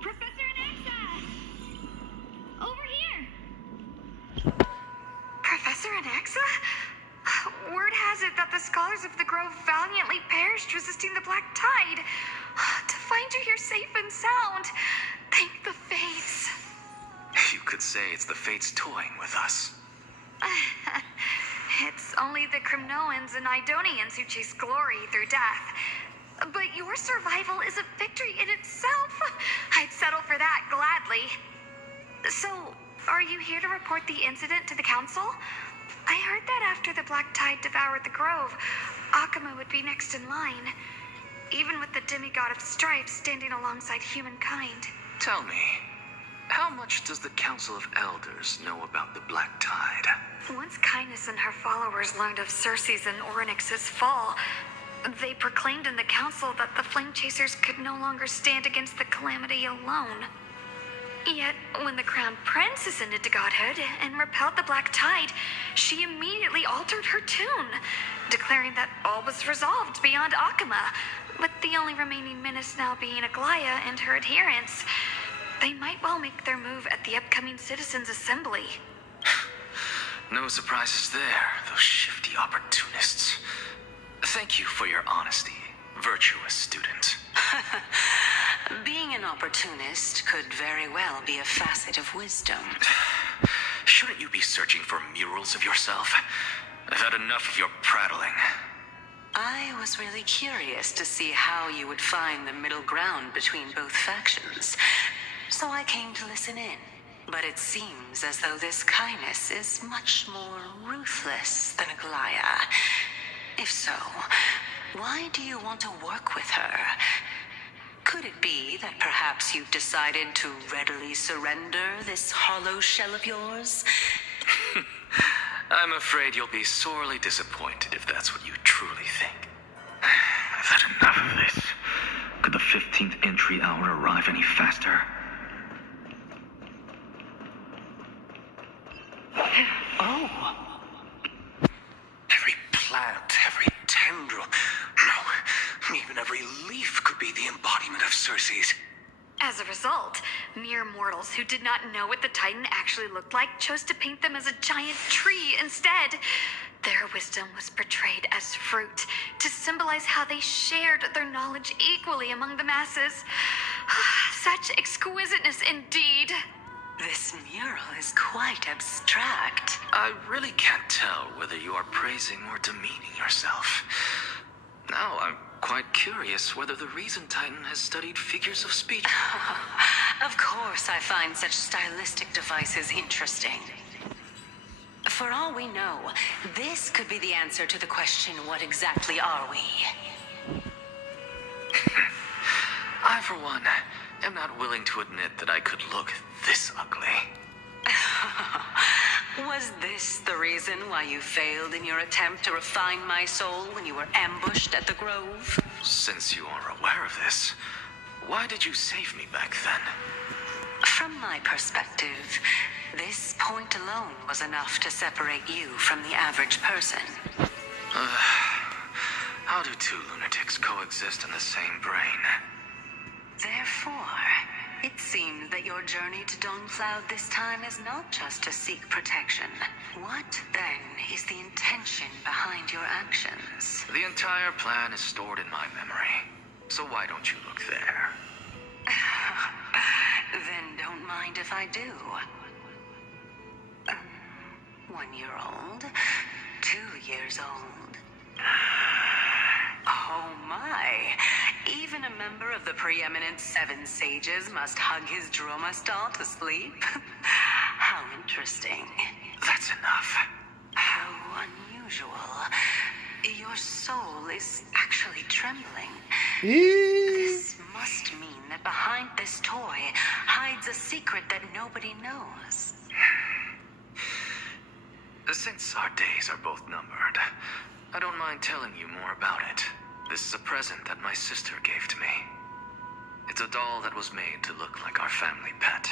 Professor Anaxa! Over here! Professor Anaxa? Word has it that the scholars of the Grove valiantly perished resisting the Black Tide. To find you here safe and sound, thank the Fates. You could say it's the Fates toying with us. It's only the Cremnoans and Idonians who chase glory through death. But your survival is a victory in itself. I'd settle for that gladly. So, are you here to report the incident to the Council? I heard that after the Black Tide devoured the Grove, Akuma would be next in line. Even with the demigod of stripes standing alongside humankind. Tell me, how much does the Council of Elders know about the Black Tide? Once Kindness and her followers learned of Circe's and Orynyx's fall, they proclaimed in the council that the Flame Chasers could no longer stand against the calamity alone. Yet, when the Crown Prince ascended to godhood and repelled the Black Tide, she immediately altered her tune, declaring that all was resolved beyond Akuma, with the only remaining menace now being Aglaya and her adherents. They might well make their move at the upcoming Citizens' Assembly. No surprises there, those shifty opportunists. Thank you for your honesty, virtuous student. Being an opportunist could very well be a facet of wisdom. Shouldn't you be searching for murals of yourself? I've had enough of your prattling. I was really curious to see how you would find the middle ground between both factions, so I came to listen in. But it seems as though this kindness is much more ruthless than Aglaya. If so, why do you want to work with her? Could it be that perhaps you've decided to readily surrender this hollow shell of yours? I'm afraid you'll be sorely disappointed if that's what you truly think. I've had enough of this. Could the 15th entry hour arrive any faster? Oh. Every plant, every tendril, no, even every leaf could be the embodiment of Circe's. As a result, mere mortals who did not know what the Titan actually looked like chose to paint them as a giant tree instead. Their wisdom was portrayed as fruit, to symbolize how they shared their knowledge equally among the masses. Such exquisiteness indeed. This mural is quite abstract. I really can't tell whether you are praising or demeaning yourself. Now I'm quite curious whether the reason Titan has studied figures of speech. Of course I find such stylistic devices interesting. For all we know, this could be the answer to the question, what exactly are we? I, for one, am not willing to admit that I could look this ugly. Was this the reason why you failed in your attempt to refine my soul when you were ambushed at the Grove? Since you are aware of this, why did you save me back then? From my perspective, this point alone was enough to separate you from the average person. How do two lunatics coexist in the same brain? Therefore, it seems that your journey to Dawnfloud this time is not just to seek protection. What, then, is the intention behind your actions? The entire plan is stored in my memory, so why don't you look there? Then don't mind if I do. 1 year old, 2 years old. Oh my! Even a member of the preeminent 7 sages must hug his Dromastal to sleep? How interesting. That's enough. How unusual. Your soul is actually trembling. This must mean that behind this toy hides a secret that nobody knows. Since our days are both numbered, I don't mind telling you more about it. This is a present that my sister gave to me. It's a doll that was made to look like our family pet.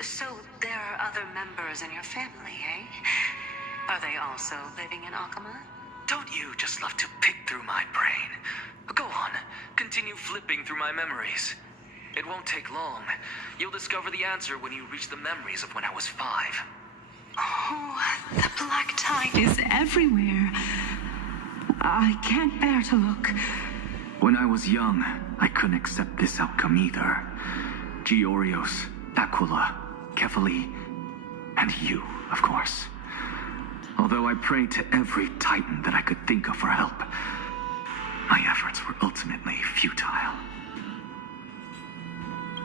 So there are other members in your family, eh? Are they also living in Akama? Don't you just love to pick through my brain? Go on, continue flipping through my memories. It won't take long. You'll discover the answer when you reach the memories of when I was 5. Oh, the black tide is everywhere. I can't bear to look. When I was young, I couldn't accept this outcome either. Georios, Aquila, Kefali, and you, of course. Although I prayed to every titan that I could think of for help, my efforts were ultimately futile.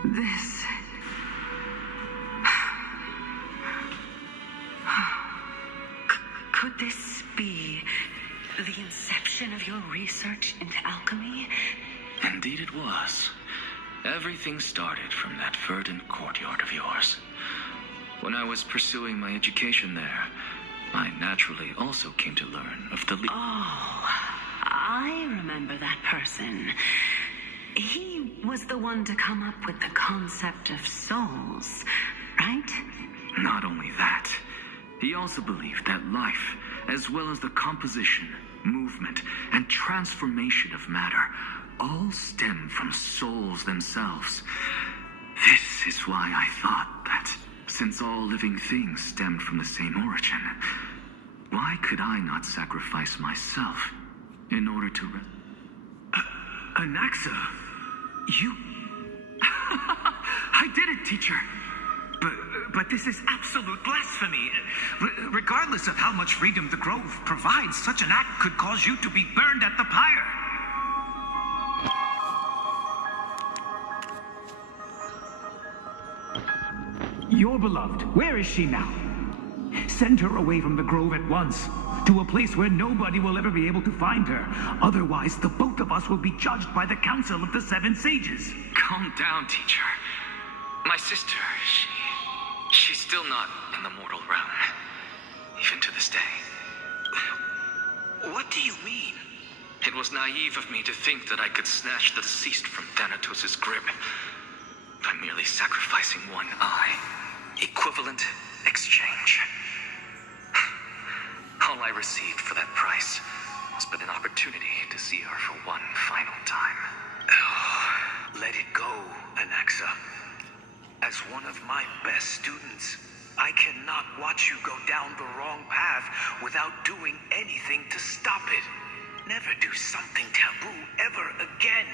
This... Could this be the inception of your research into alchemy? Indeed it was. Everything started from that verdant courtyard of yours. When I was pursuing my education there, I naturally also came to learn of the Oh, I remember that person. He was the one to come up with the concept of souls, right? Not only that, he also believed that life, as well as the composition, movement, and transformation of matter, all stem from souls themselves. This is why I thought that Since all living things stemmed from the same origin, why could I not sacrifice myself in order to... Anaxa, you... I did it, teacher. But this is absolute blasphemy. Regardless of how much freedom the Grove provides, such an act could cause you to be burned at the pyre. Your beloved, where is she now? Send her away from the Grove at once, to a place where nobody will ever be able to find her. Otherwise, the both of us will be judged by the Council of the Seven Sages. Calm down, teacher. My sister, she's still not in the mortal realm, even to this day. What do you mean? It was naive of me to think that I could snatch the deceased from Thanatos' grip by merely sacrificing one eye. Equivalent exchange. All I received for that price was but an opportunity to see her for one final time. Let it go, Anaxa. As one of my best students, I cannot watch you go down the wrong path without doing anything to stop it. Never do something taboo ever again.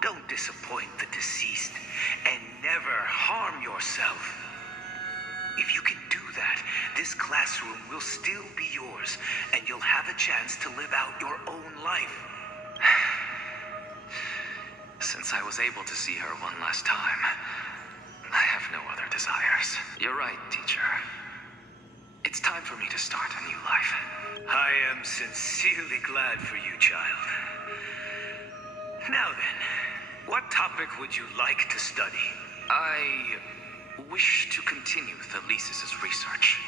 Don't disappoint the deceased, and never harm yourself. If you can do that, this classroom will still be yours, and you'll have a chance to live out your own life. Since I was able to see her one last time, I have no other desires. You're right, teacher. It's time for me to start a new life. I am sincerely glad for you, child. Now then, what topic would you like to study? I wish to continue Thalesis' research.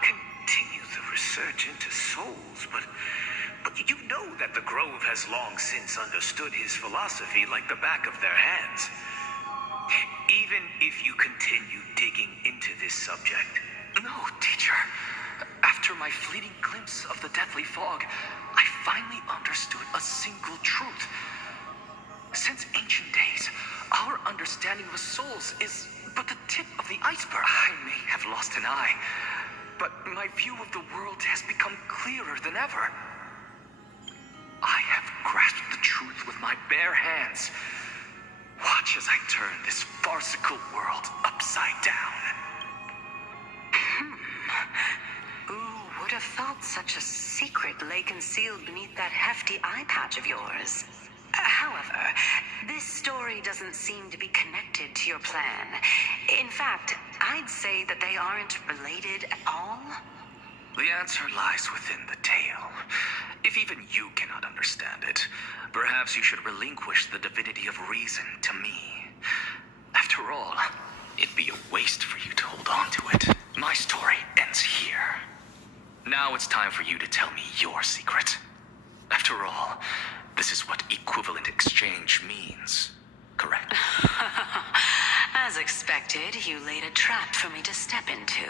Continue the research into souls, but you know that the Grove has long since understood his philosophy like the back of their hands. Even if you continue digging into this subject. No, teacher. After my fleeting glimpse of the deathly fog, I finally understood a single truth. Since ancient days, our understanding of souls is but the tip of the iceberg. I may have lost an eye, but my view of the world has become clearer than ever. I have grasped the truth with my bare hands. Watch as I turn this farcical world upside down. Who would have thought such a secret lay concealed beneath that hefty eye patch of yours? However, this story doesn't seem to be connected to your plan. In fact, I'd say that they aren't related at all. The answer lies within the tale. If even you cannot understand it, perhaps you should relinquish the divinity of reason to me. After all, it'd be a waste for you to hold on to it. My story ends here. Now it's time for you to tell me your secret. After all, this is what equivalent exchange means, correct? As expected, you laid a trap for me to step into.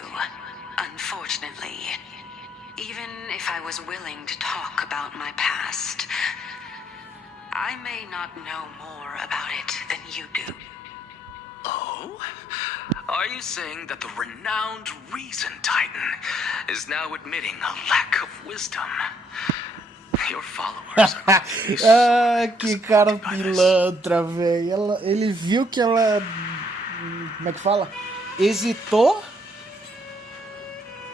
Unfortunately, even if I was willing to talk about my past, I may not know more about it than you do. Oh? Are you saying that the renowned Reason Titan is now admitting a lack of wisdom? Your followers are que cara pilantra, velho. Ele viu que ela... Como é que fala? Hesitou.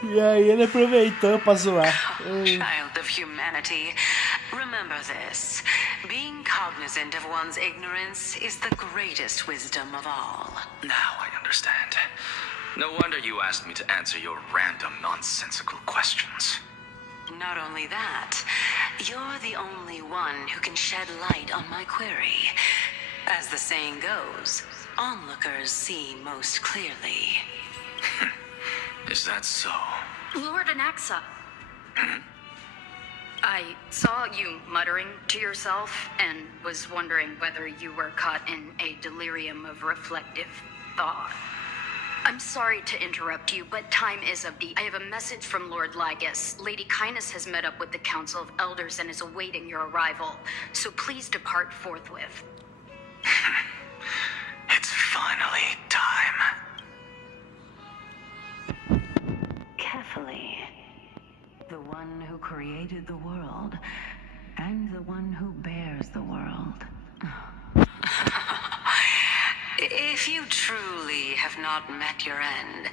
E aí ele aproveitou pra zoar. Child of humanity, remember this. Being cognizant of one's ignorance is the greatest wisdom of all. Now I understand. No wonder you asked me to answer your random, nonsensical questions. Not only that, you're the only one who can shed light on my query. As the saying goes, onlookers see most clearly. Is that so? Lord Anaxa. I saw you muttering to yourself and was wondering whether you were caught in a delirium of reflective thought. I'm sorry to interrupt you, but time is of the... I have a message from Lord Lygus. Lady Kindness has met up with the Council of Elders and is awaiting your arrival. So please depart forthwith. It's finally time. created the world, and the one who bears the world. If you truly have not met your end,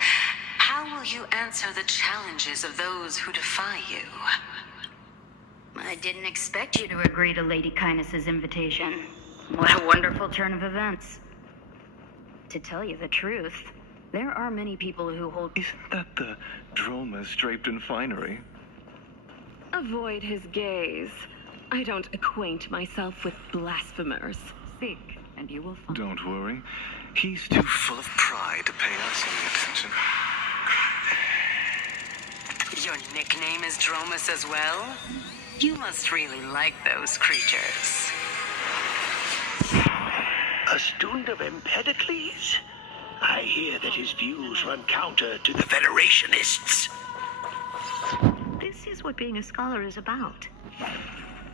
how will you answer the challenges of those who defy you? I didn't expect you to agree to Lady Kindness's invitation. What a wonderful turn of events. To tell you the truth, there are many people who hold... Isn't that the dromas draped in finery? Avoid his gaze. I don't acquaint myself with blasphemers. Seek, and you will find... Don't worry. He's too full of pride to pay us any attention. Your nickname is Dromus as well? You must really like those creatures. A student of Empedocles? I hear that his views run counter to the Venerationists. This is what being a scholar is about.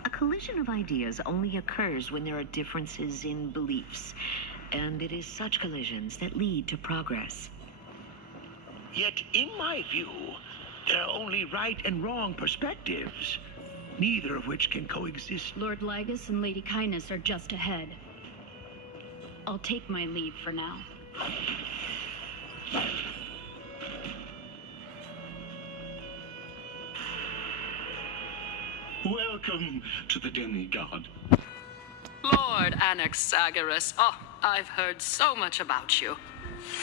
A collision of ideas only occurs when there are differences in beliefs, and it is such collisions that lead to progress. Yet, in my view, there are only right and wrong perspectives, neither of which can coexist. Lord Lygus and Lady Kindness are just ahead. I'll take my leave for now. Welcome to the demigod. Lord Anaxagoras. Oh, I've heard so much about you.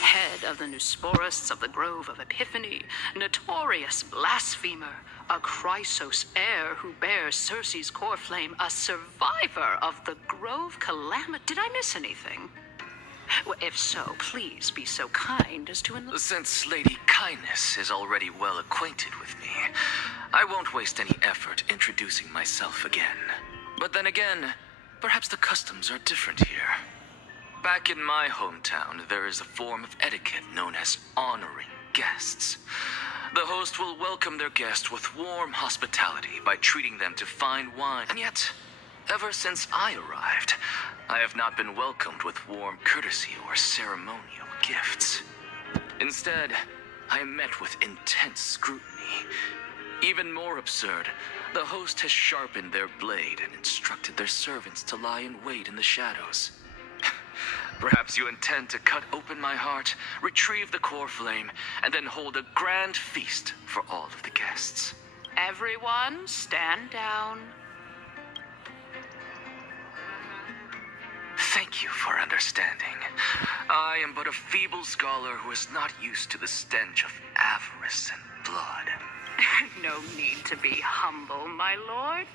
Head of the Nusporists of the Grove of Epiphany, notorious blasphemer, a Chrysos heir who bears Circe's core flame, a survivor of the Grove Calamity. Did I miss anything? Well, if so, please be so kind as to... Since Lady Kindness is already well acquainted with me, I won't waste any effort introducing myself again. But then again, perhaps the customs are different here. Back in my hometown, there is a form of etiquette known as honoring guests. The host will welcome their guest with warm hospitality by treating them to fine wine. And yet, ever since I arrived, I have not been welcomed with warm courtesy or ceremonial gifts. Instead, I am met with intense scrutiny. Even more absurd, the host has sharpened their blade and instructed their servants to lie in wait in the shadows. Perhaps you intend to cut open my heart, retrieve the core flame, and then hold a grand feast for all of the guests. Everyone, stand down. Thank you for understanding. I am but a feeble scholar who is not used to the stench of avarice and blood. No need to be humble, my lord.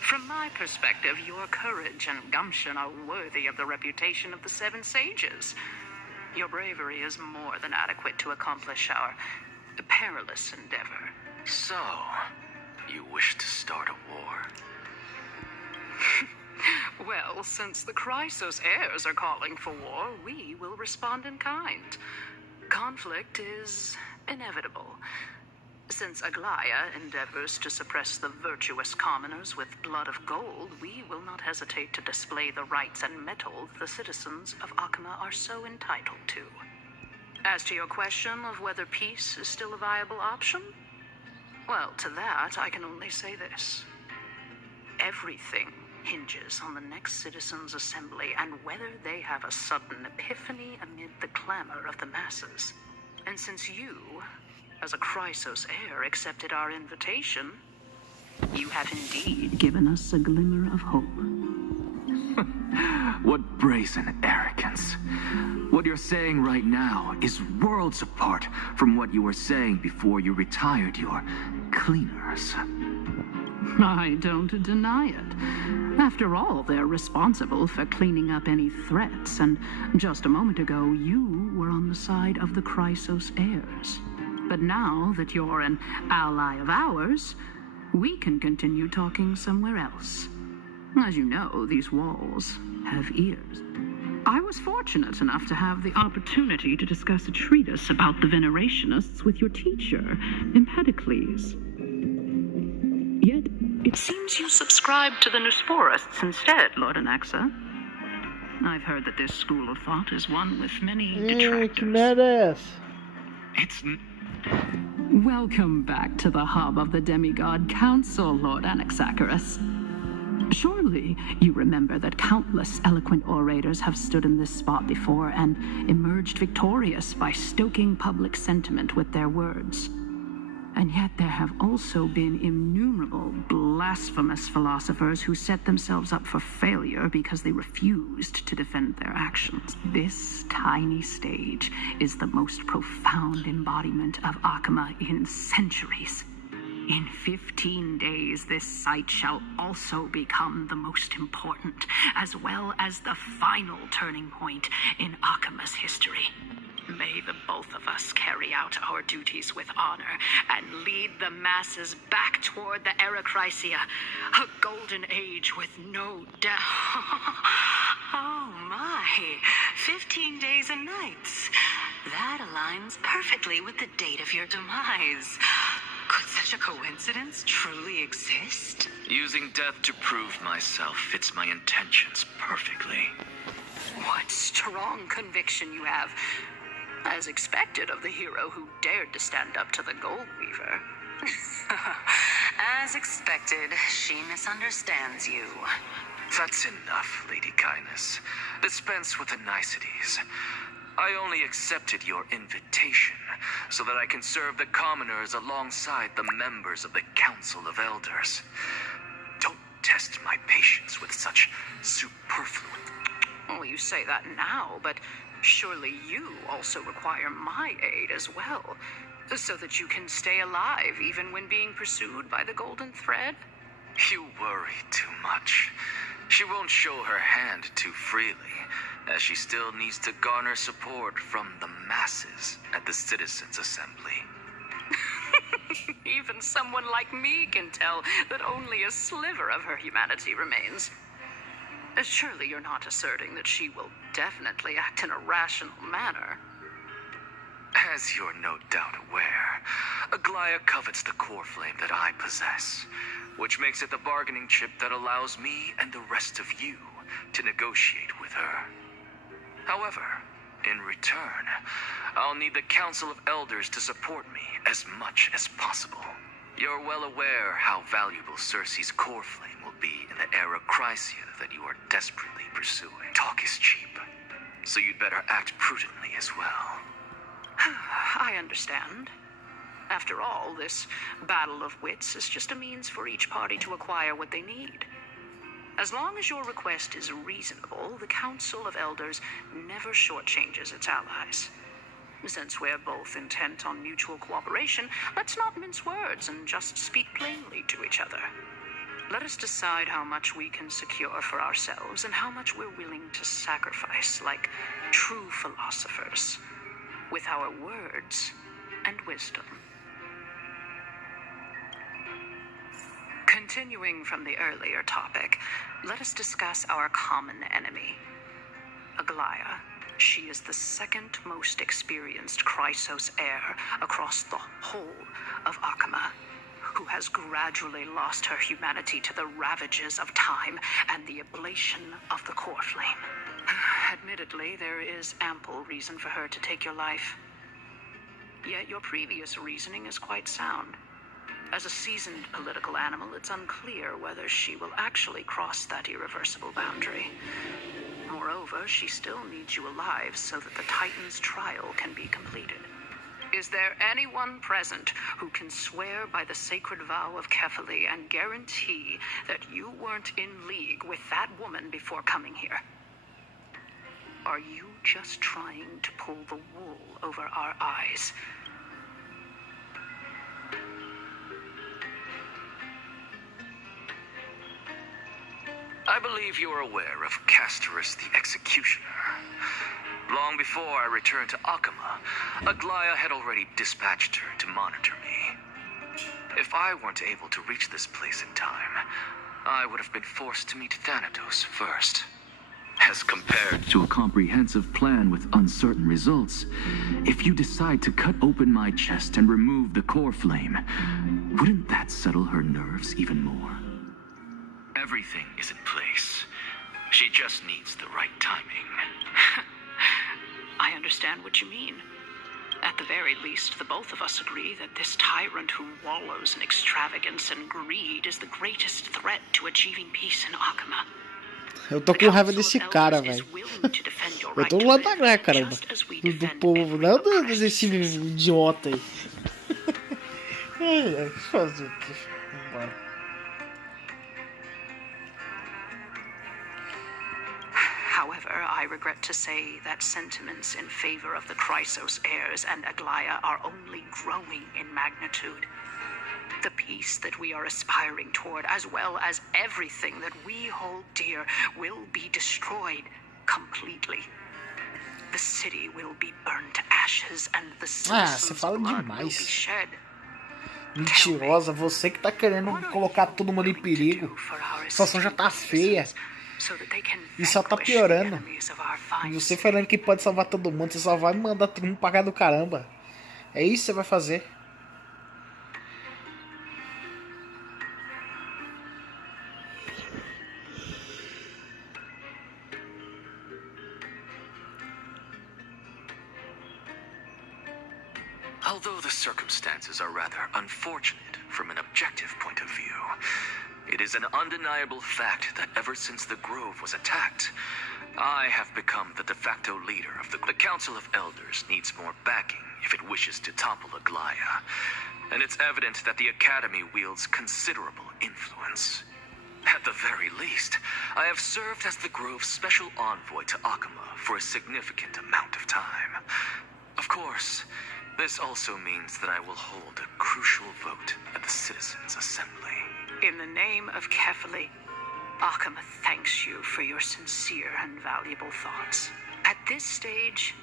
From my perspective, your courage and gumption are worthy of the reputation of the Seven Sages. Your bravery is more than adequate to accomplish our perilous endeavor. So, you wish to start a war? Well, since the Chrysos heirs are calling for war, we will respond in kind. Conflict is inevitable. Since Aglaya endeavors to suppress the virtuous commoners with blood of gold, we will not hesitate to display the rights and mettle the citizens of Akama are so entitled to. As to your question of whether peace is still a viable option, well, to that I can only say this. Everything hinges on the next citizens' assembly and whether they have a sudden epiphany amid the clamor of the masses. And since you, as a Chrysos heir, accepted our invitation, you have indeed given us a glimmer of hope. What brazen arrogance. What you're saying right now is worlds apart from what you were saying before you retired your cleaners. I don't deny it. After all, they're responsible for cleaning up any threats, and just a moment ago, you were on the side of the Chrysos heirs. But now that you're an ally of ours, we can continue talking somewhere else. As you know, these walls have ears. I was fortunate enough to have the opportunity to discuss a treatise about the Venerationists with your teacher, Empedocles. Yet, it seems you subscribe to the Nusporists instead, Lord Anaxa. I've heard that this school of thought is one with many detractors. It's Welcome back to the hub of the Demigod Council, Lord Anaxagoras. Surely you remember that countless eloquent orators have stood in this spot before and emerged victorious by stoking public sentiment with their words. And yet there have also been innumerable blasphemous philosophers who set themselves up for failure because they refused to defend their actions. This tiny stage is the most profound embodiment of Akama in centuries. In 15 days, this site shall also become the most important, as well as the final turning point in Akama's history. May the both of us carry out our duties with honor and lead the masses back toward the Era Chrysia, a golden age with no death. Oh my, 15 days and nights. That aligns perfectly with the date of your demise. Could such a coincidence truly exist? Using death to prove myself fits my intentions perfectly. What strong conviction you have. As expected of the hero who dared to stand up to the Gold Weaver. As expected, she misunderstands you. That's enough, Lady Kindness. Dispense with the niceties. I only accepted your invitation so that I can serve the commoners alongside the members of the Council of Elders. Don't test my patience with such superfluous... Well, you say that now, but surely you also require my aid as well, so that you can stay alive even when being pursued by the Golden Thread? You worry too much. She won't show her hand too freely, as she still needs to garner support from the masses at the Citizens' Assembly. Even someone like me can tell that only a sliver of her humanity remains. Surely you're not asserting that she will definitely act in a rational manner. As you're no doubt aware, Aglaya covets the core flame that I possess, which makes it the bargaining chip that allows me and the rest of you to negotiate with her. However, in return, I'll need the Council of Elders to support me as much as possible. You're well aware how valuable Cersei's core flame will be in the Era Chrysia that you are desperately pursuing. Talk is cheap, so you'd better act prudently as well. I understand. After all, this battle of wits is just a means for each party to acquire what they need. As long as your request is reasonable, the Council of Elders never shortchanges its allies. Since we're both intent on mutual cooperation, let's not mince words and just speak plainly to each other. Let us decide how much we can secure for ourselves and how much we're willing to sacrifice, like true philosophers, with our words and wisdom. Continuing from the earlier topic, let us discuss our common enemy, Aglaya. She is the second most experienced Chrysos heir across the whole of Akama, who has gradually lost her humanity to the ravages of time and the ablation of the core flame. Admittedly, there is ample reason for her to take your life. Yet your previous reasoning is quite sound. As a seasoned political animal, it's unclear whether she will actually cross that irreversible boundary. Moreover, she still needs you alive so that the Titan's trial can be completed. Is there anyone present who can swear by the sacred vow of Kefali and guarantee that you weren't in league with that woman before coming here? Are you just trying to pull the wool over our eyes? I believe you're aware of Castorice the Executioner. Long before I returned to Akama, Aglaya had already dispatched her to monitor me. If I weren't able to reach this place in time, I would have been forced to meet Thanatos first. As compared to a comprehensive plan with uncertain results, if you decide to cut open my chest and remove the core flame, wouldn't that settle her nerves even more? Everything is in place. She just needs the right timing. I understand what you mean. At the very least, the both of us agree that this tyrant who wallows in extravagance and greed is the greatest threat to achieving peace in Akama. Eu tô com raiva desse cara, velho. Eu tô do lado da Graia, caramba. Do povo, não desse idiota aí. Deixa eu fazer aqui. Vambora. However, I regret to say that sentiments in favor of the Chrysos heirs and Aglaya are only growing in magnitude. The peace that we are aspiring toward, as well as everything that we hold dear, will be destroyed completely. The city will be burned to ashes and the citizens' blood will be shed. Mentirosa, você que tá querendo colocar todo mundo em perigo. A situação já tá feia. E só tá piorando. E você falando que pode salvar todo mundo, você só vai mandar todo mundo pagar do caramba. É isso que você vai fazer. Although the circumstances are rather unfortunate from an objective point of view, it is an undeniable fact that ever since the Grove was attacked, I have become the de facto leader of the Council of Elders needs more backing if it wishes to topple Aglaya, and it's evident that the Academy wields considerable influence. At the very least, I have served as the Grove's special envoy to Akama for a significant amount of time. Of course, this also means that I will hold a crucial vote at the Citizens' Assembly. In the name of Kefali, Akama thanks you for your sincere and valuable thoughts. At this stage,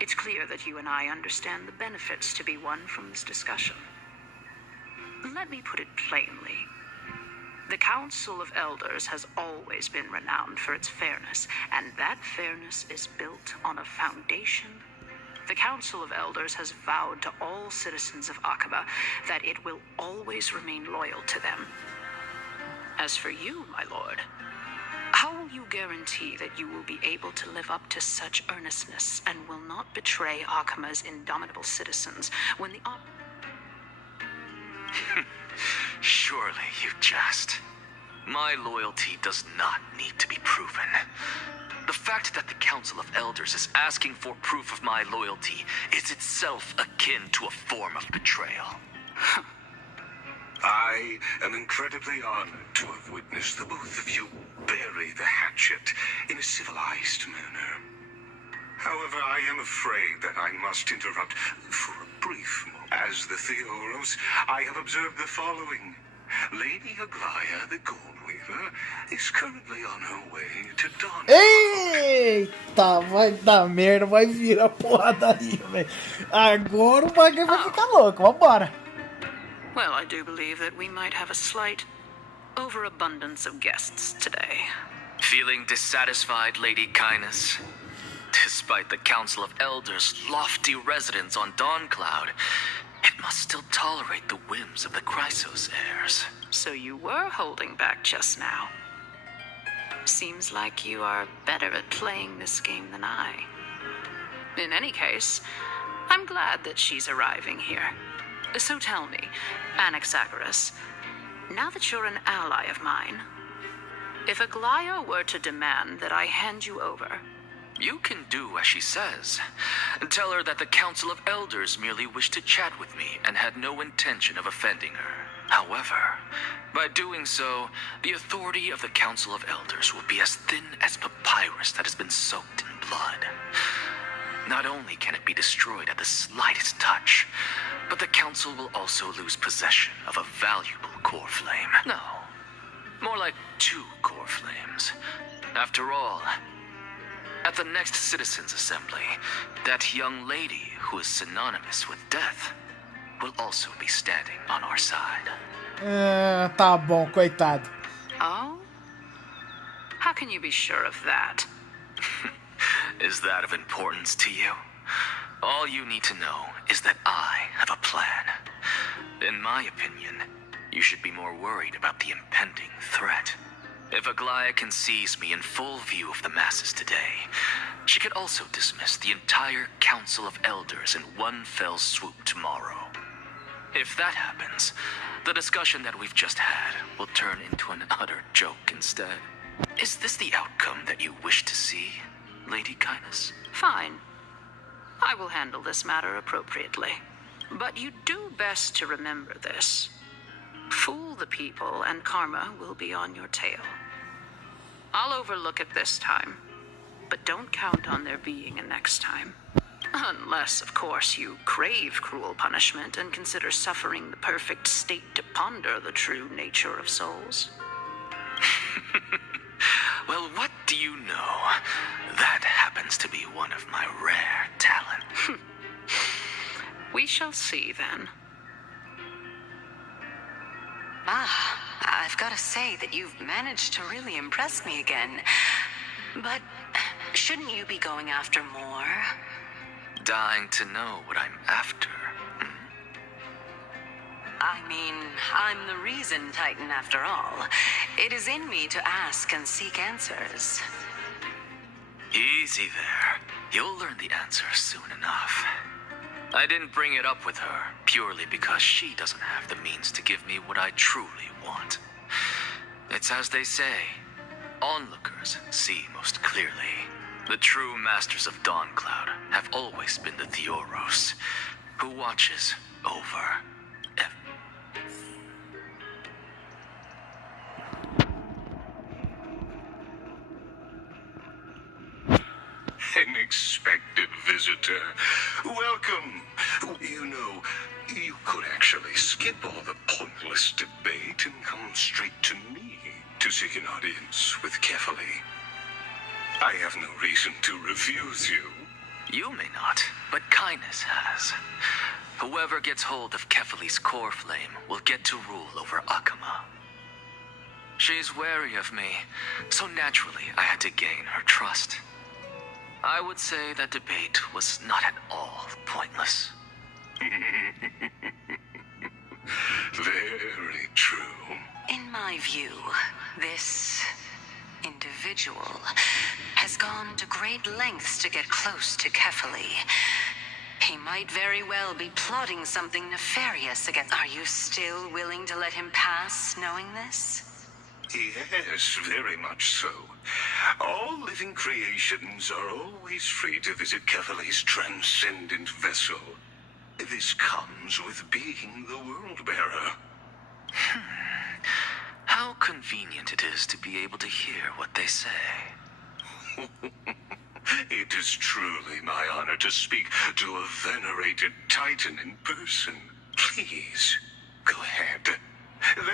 it's clear that you and I understand the benefits to be won from this discussion. Let me put it plainly. The Council of Elders has always been renowned for its fairness, and that fairness is built on a foundation. The Council of Elders has vowed to all citizens of Akaba that it will always remain loyal to them. As for you, my lord, how will you guarantee that you will be able to live up to such earnestness and will not betray Akama's indomitable citizens when the Surely you jest. My loyalty does not need to be proven. The fact that the Council of Elders is asking for proof of my loyalty is itself akin to a form of betrayal. I am incredibly honored to have witnessed the both of you bury the hatchet in a civilized manner. However, I am afraid that I must interrupt for a brief moment. As the Theoros, I have observed the following. Lady Aglaya, the Goldweaver, is currently on her way to Dawn. Eita, vai dar merda, vai virar porradaria, velho. Agora o bagulho vai ficar louco, vambora. Well, I do believe that we might have a slight overabundance of guests today. Feeling dissatisfied, Lady Kindness? Despite the Council of Elders' lofty residence on Dawncloud, it must still tolerate the whims of the Chrysos heirs. So you were holding back just now. Seems like you are better at playing this game than I. In any case, I'm glad that she's arriving here. So tell me, Anaxagoras, now that you're an ally of mine, if Aglaya were to demand that I hand you over, you can do as she says. Tell her that the Council of Elders merely wished to chat with me and had no intention of offending her. However, by doing so, the authority of the Council of Elders will be as thin as papyrus that has been soaked in blood. Not only can it be destroyed at the slightest touch, but the Council will also lose possession of a valuable core flame. No, more like 2 core flames. After all, at the next Citizens' Assembly, that young lady who is synonymous with death will also be standing on our side. Tá bom, coitado. Oh? How can you be sure of that? Is that of importance to you? All you need to know is that I have a plan. In my opinion, you should be more worried about the impending threat. If Aglaya can seize me in full view of the masses today, she could also dismiss the entire Council of Elders in one fell swoop tomorrow. If that happens, the discussion that we've just had will turn into an utter joke instead. Is this the outcome that you wish to see, Lady Kindness? Fine. I will handle this matter appropriately. But you do best to remember this. Fool the people, and karma will be on your tail. I'll overlook it this time, but don't count on there being a next time. Unless, of course, you crave cruel punishment and consider suffering the perfect state to ponder the true nature of souls. Well, what do you know? That happens to be one of my rare talents. We shall see, then. I've got to say that you've managed to really impress me again. But shouldn't you be going after more? Dying to know what I'm after. I mean, I'm the reason, Titan, after all. It is in me to ask and seek answers. Easy there. You'll learn the answer soon enough. I didn't bring it up with her purely because she doesn't have the means to give me what I truly want. It's as they say, onlookers see most clearly. The true masters of Dawncloud have always been the Theoros, who watches over Unexpected visitor. Welcome. You know, you could actually skip all the pointless debate and come straight to me to seek an audience with Kefali. I have no reason to refuse you. You may not, but Kindness has. Whoever gets hold of Kefali's core flame will get to rule over Akama. She's wary of me, so naturally I had to gain her trust. I would say that debate was not at all pointless. Very true. In my view, this individual has gone to great lengths to get close to Kefali. He might very well be plotting something nefarious against... Are you still willing to let him pass, knowing this? Yes, very much so. All living creations are always free to visit Kefali's transcendent vessel. This comes with being the world-bearer. How convenient it is to be able to hear what they say. It is truly my honor to speak to a venerated Titan in person. Please, go ahead.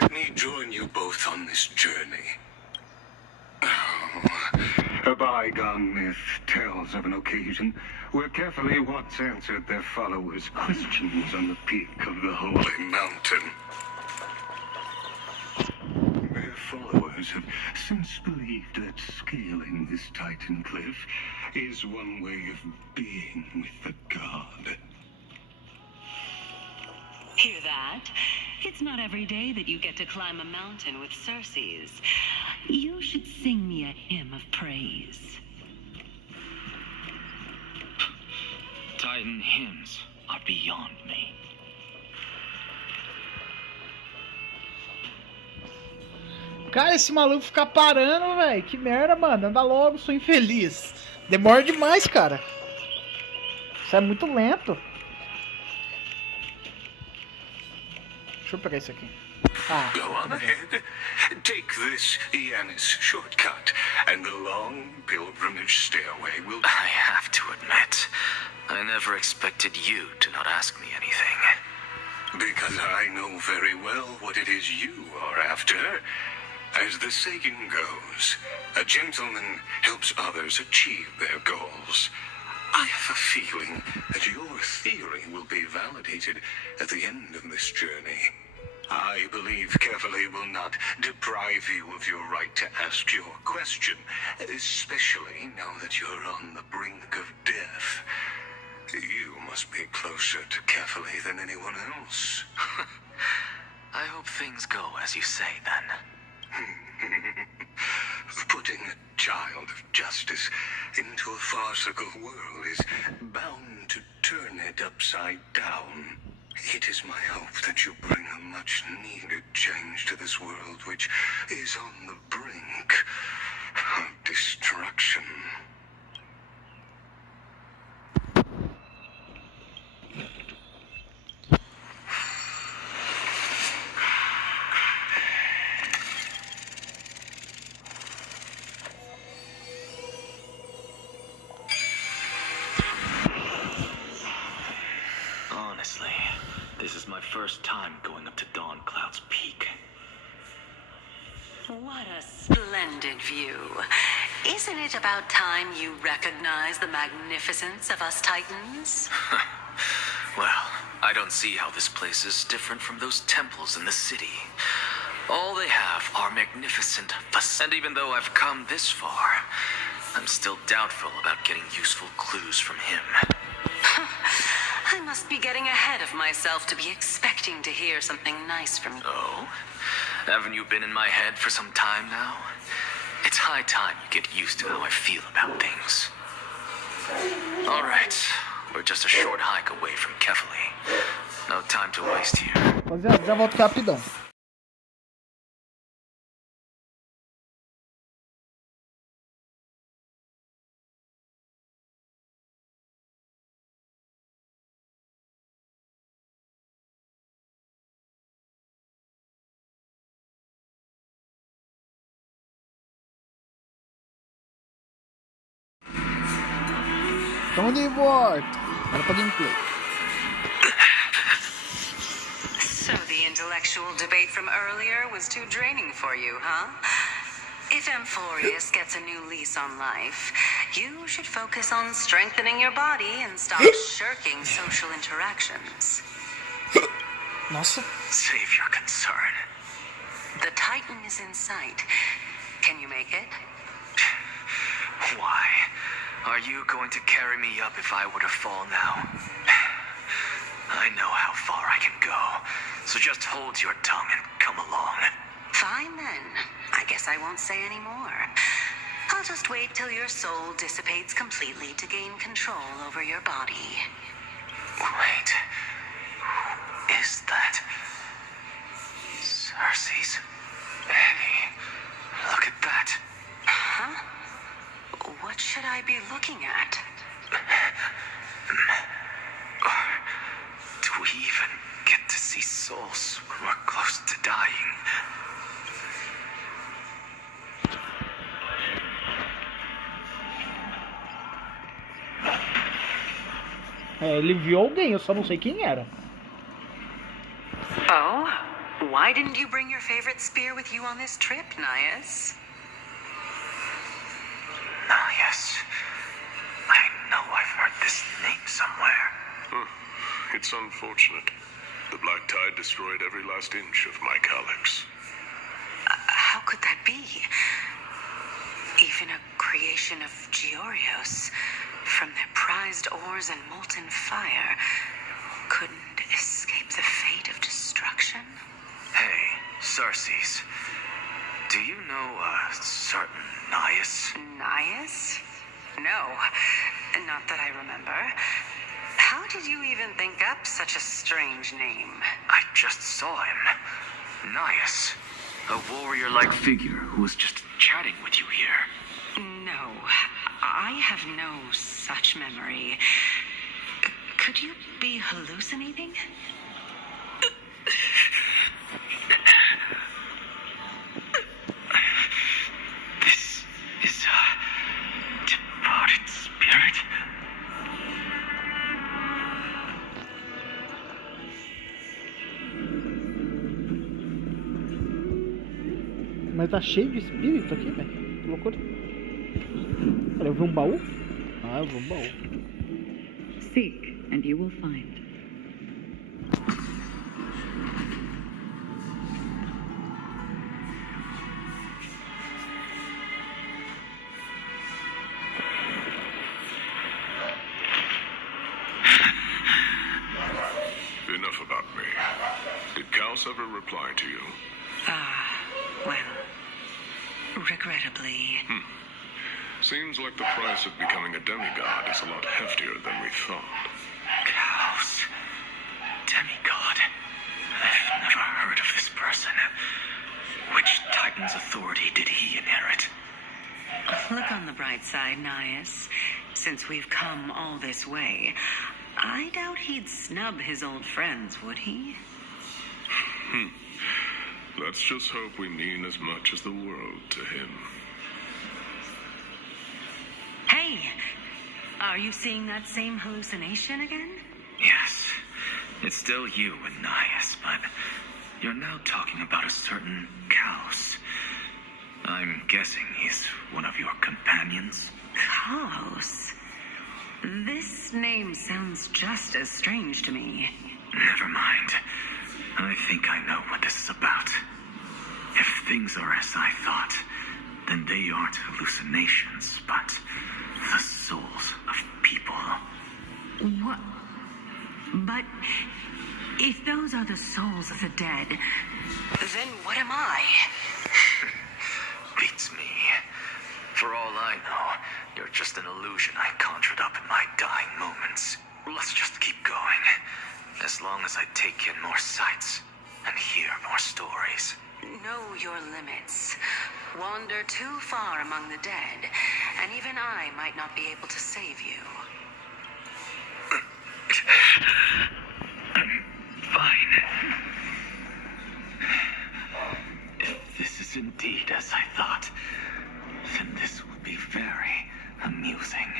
Let me join you both on this journey. A bygone myth tells of an occasion where Kefali once answered their followers' questions on the peak of the Holy Mountain. Their followers have since believed that scaling this Titan cliff is one way of being with the god. Hear that? It's not every day that you get to climb a mountain with Circes. You should sing me a hymn of praise. Titan hymns are beyond me. Cara, esse maluco ficar parando, velho. Que merda, mano. Anda logo, sou infeliz. Demora demais, cara. Isso é muito lento. Deixa eu pegar isso aqui. Ah. Go on ahead. Take this Yanis shortcut, and the long pilgrimage stairway will... I have to admit, I never expected you to not ask me anything. Because I know very well what it is you are after. As the saying goes, a gentleman helps others achieve their goals. I have a feeling that your theory will be validated at the end of this journey. I believe Kefali will not deprive you of your right to ask your question, especially now that you're on the brink of death. You must be closer to Kefali than anyone else. I hope things go as you say, then. Putting it child of justice into a farcical world is bound to turn it upside down. It is my hope that you bring a much-needed change to this world, which is on the brink of destruction. Honestly, this is my first time going up to Dawn Cloud's peak. What a splendid view. Isn't it about time you recognize the magnificence of us Titans? Well, I don't see how this place is different from those temples in the city. All they have are magnificent facades. And even though I've come this far, I'm still doubtful about getting useful clues from him. I must be getting ahead of myself to be expecting to hear something nice from you. Oh? Haven't you been in my head for some time now? It's high time you get used to how I feel about things. All right, we're just a short hike away from Kefali. No time to waste here. Rapaziada, já volto rapidão. Estamos de volta. Agora pra gameplay. So the intellectual debate from earlier was too draining for you, huh? If Amphorius gets a new lease on life, you should focus on strengthening your body and stop shirking social interactions. Nossa. Save your concern. The Titan is in sight. Can you make it? Why? Are you going to carry me up if I were to fall now? I know how far I can go, so just hold your tongue and come along. Fine then. I guess I won't say any more. I'll just wait till your soul dissipates completely to gain control over your body. Wait. Who is that? Cersei's? Hey, look at that. Huh? What should I be looking at? Do we even get to see souls when we're close to dying? É, ele viu alguém, eu só não sei quem era. Oh? Why didn't you bring your favorite spear with you on this trip, Nias? Nias. I know I've heard this name somewhere. It's unfortunate. The Black Tide destroyed every last inch of my calyx. How could that be? Even a creation of Georios, from their prized ores and molten fire, couldn't escape the fate of destruction? Hey, Cersei's. Do you know a certain Nias? Nias? No, not that I remember. How did you even think up such a strange name? I just saw him. Nias. A warrior-like figure who was just chatting with you here. No, I have no such memory. Could you be hallucinating? This is a departed spirit. Mas tá cheio de espírito aqui, velho. Que loucura. Olha, eu vi um baú? Ah, eu vi um baú. Seek, and you will find. Enough about me. Did Caos ever reply to you? Well, regrettably. Seems like the price of becoming a demigod is a lot heftier than we thought. Cows. Demigod. I've never heard of this person. Which Titan's authority did he inherit? Look on the bright side, Nias. Since we've come all this way, I doubt he'd snub his old friends, would he? Let's just hope we mean as much as the world to him. Hey! Are you seeing that same hallucination again? Yes. It's still you and Nias, but you're now talking about a certain Chaos. I'm guessing he's one of your companions? Chaos? This name sounds just as strange to me. Never mind. I think I know what this is about. If things are as I thought, then they aren't hallucinations, but the souls of people. What? But if those are the souls of the dead, then what am I? Beats me. For all I know, you're just an illusion I conjured up in my dying moments. Let's just keep going. As long as I take in more sights and hear more stories. Know your limits. Wander too far among the dead, and even I might not be able to save you. Fine. If this is indeed as I thought, then this will be very amusing.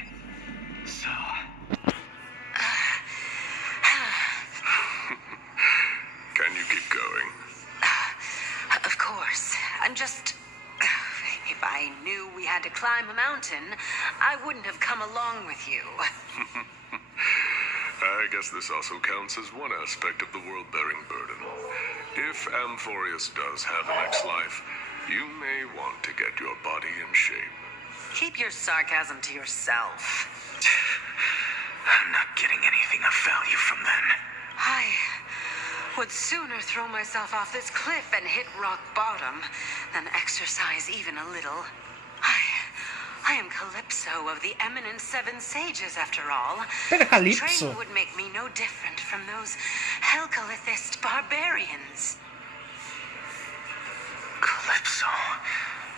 So... Can you keep going? Of course. I'm just... If I knew we had to climb a mountain, I wouldn't have come along with you. I guess this also counts as one aspect of the world-bearing burden. If Amphorius does have an ex-life, you may want to get your body in shape. Keep your sarcasm to yourself. I'm not getting anything of value from them. I would sooner throw myself off this cliff and hit rock bottom than exercise even a little. I am Calypso of the eminent Seven Sages, after all. Training would make me no different from those Helcalithist barbarians. Calypso.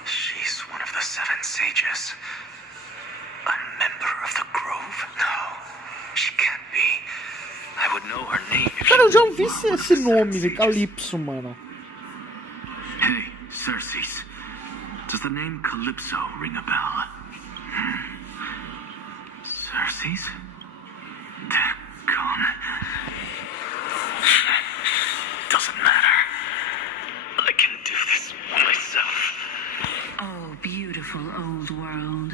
She's one of the Seven Sages. A member of the Grove? No, she can't be. I would know her name if Cara, eu já ouvi esse nome de Calypso, mano. Hey, Circes. Does the name Calypso ring a bell? Circes? They're gone. Doesn't matter. I can do this myself. Oh, beautiful old world.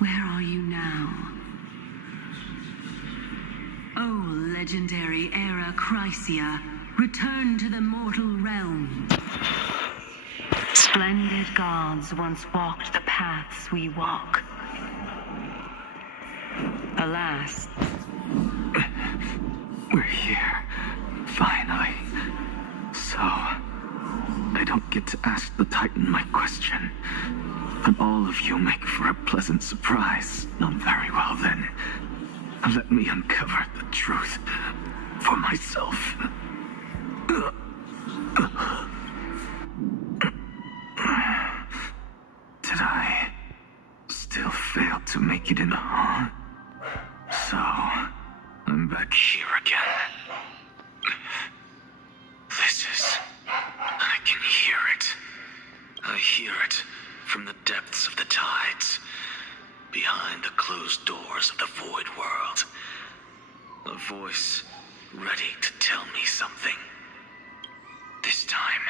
Where are you now? Oh, legendary era Chrysia, return to the mortal realm. Splendid gods once walked the paths we walk. Alas. We're here. Finally. So, I don't get to ask the Titan my question. And all of you make for a pleasant surprise. Very well then. Let me uncover the truth for myself. Did I still fail to make it in, huh? So, I'm back here again. This is... I can hear it. I hear it from the depths of the tides, behind the closed doors of the void world. A voice ready to tell me something. This time,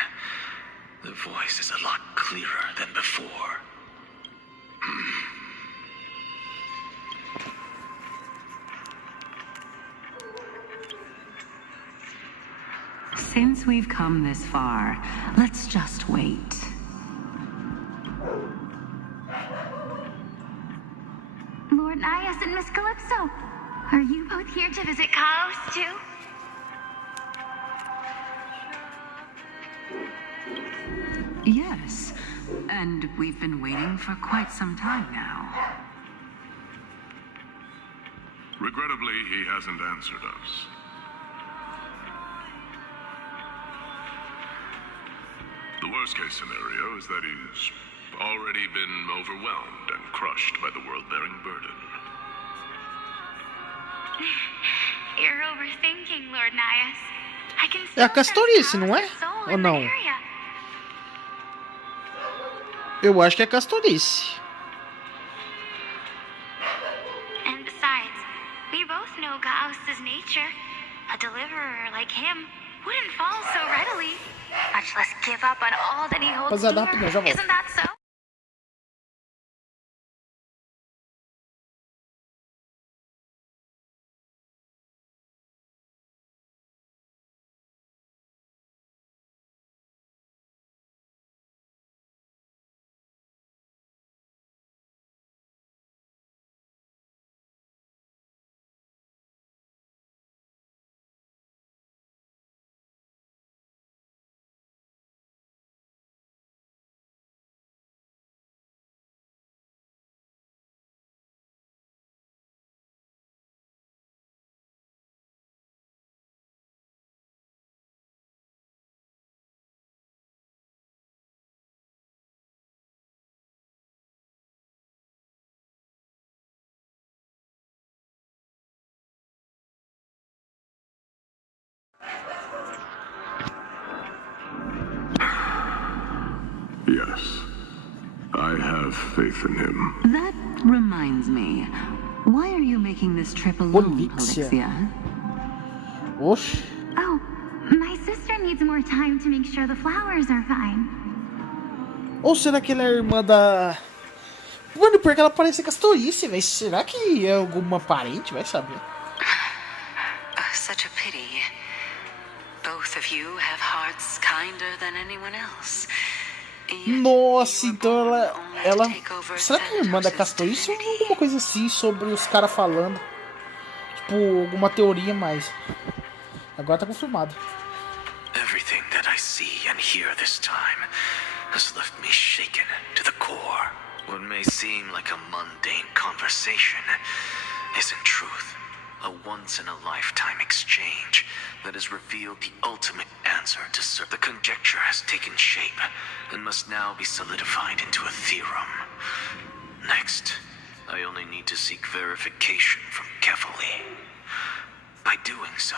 the voice is a lot clearer than before. Since we've come this far, let's just wait. Lord Nias and Miss Calypso, are you both here to visit Chaos too? Yes, and we've been waiting for quite some time now. Regrettably, he hasn't answered us. The worst-case scenario is that he's already been overwhelmed and crushed by the world-bearing burden. You're overthinking, Lord Nias. I can É a still Castorice, sense não é? powerful soul Ou in the não? area. Eu acho que é a Castorice. And besides, we both know Gauss's nature. A deliverer like him wouldn't fall so readily, much less give up on all that he holds Rapaziada, dear. rapidinho, já volto. Isn't that so? Yes, I have faith in him. That reminds me. Why are you making this trip alone, Polixia? Oxe. Oh, my sister needs more time to make sure the flowers are fine. Ou será que ela é irmã da... Mano, porque ela parece Castorice, velho. Será que é alguma parente? Vai saber. Such a pity. Both of you have hearts kinder than anyone else. Nossa, então ela... Será que é irmã da Castorice ou alguma coisa assim sobre os caras falando? Tipo, alguma teoria, mas... Agora tá confirmado. Everything that I see and hear this time has left me shaken to the core. What may seem like a mundane conversation is in truth a once-in-a-lifetime exchange that has revealed the ultimate answer to the conjecture has taken shape and must now be solidified into a theorem. Next, I only need to seek verification from Kefali. By doing so,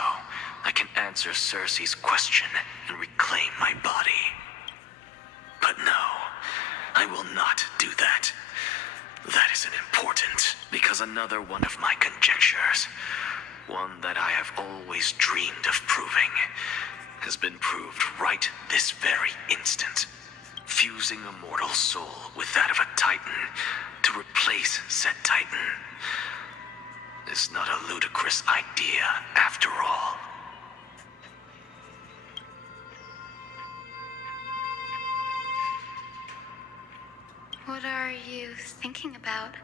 I can answer Cersei's question and reclaim my body. But no, I will not do that. That isn't important, because another one of my conjectures, one that I have always dreamed of proving, has been proved right this very instant. Fusing a mortal soul with that of a Titan to replace said Titan is not a ludicrous idea after all. What are you thinking about?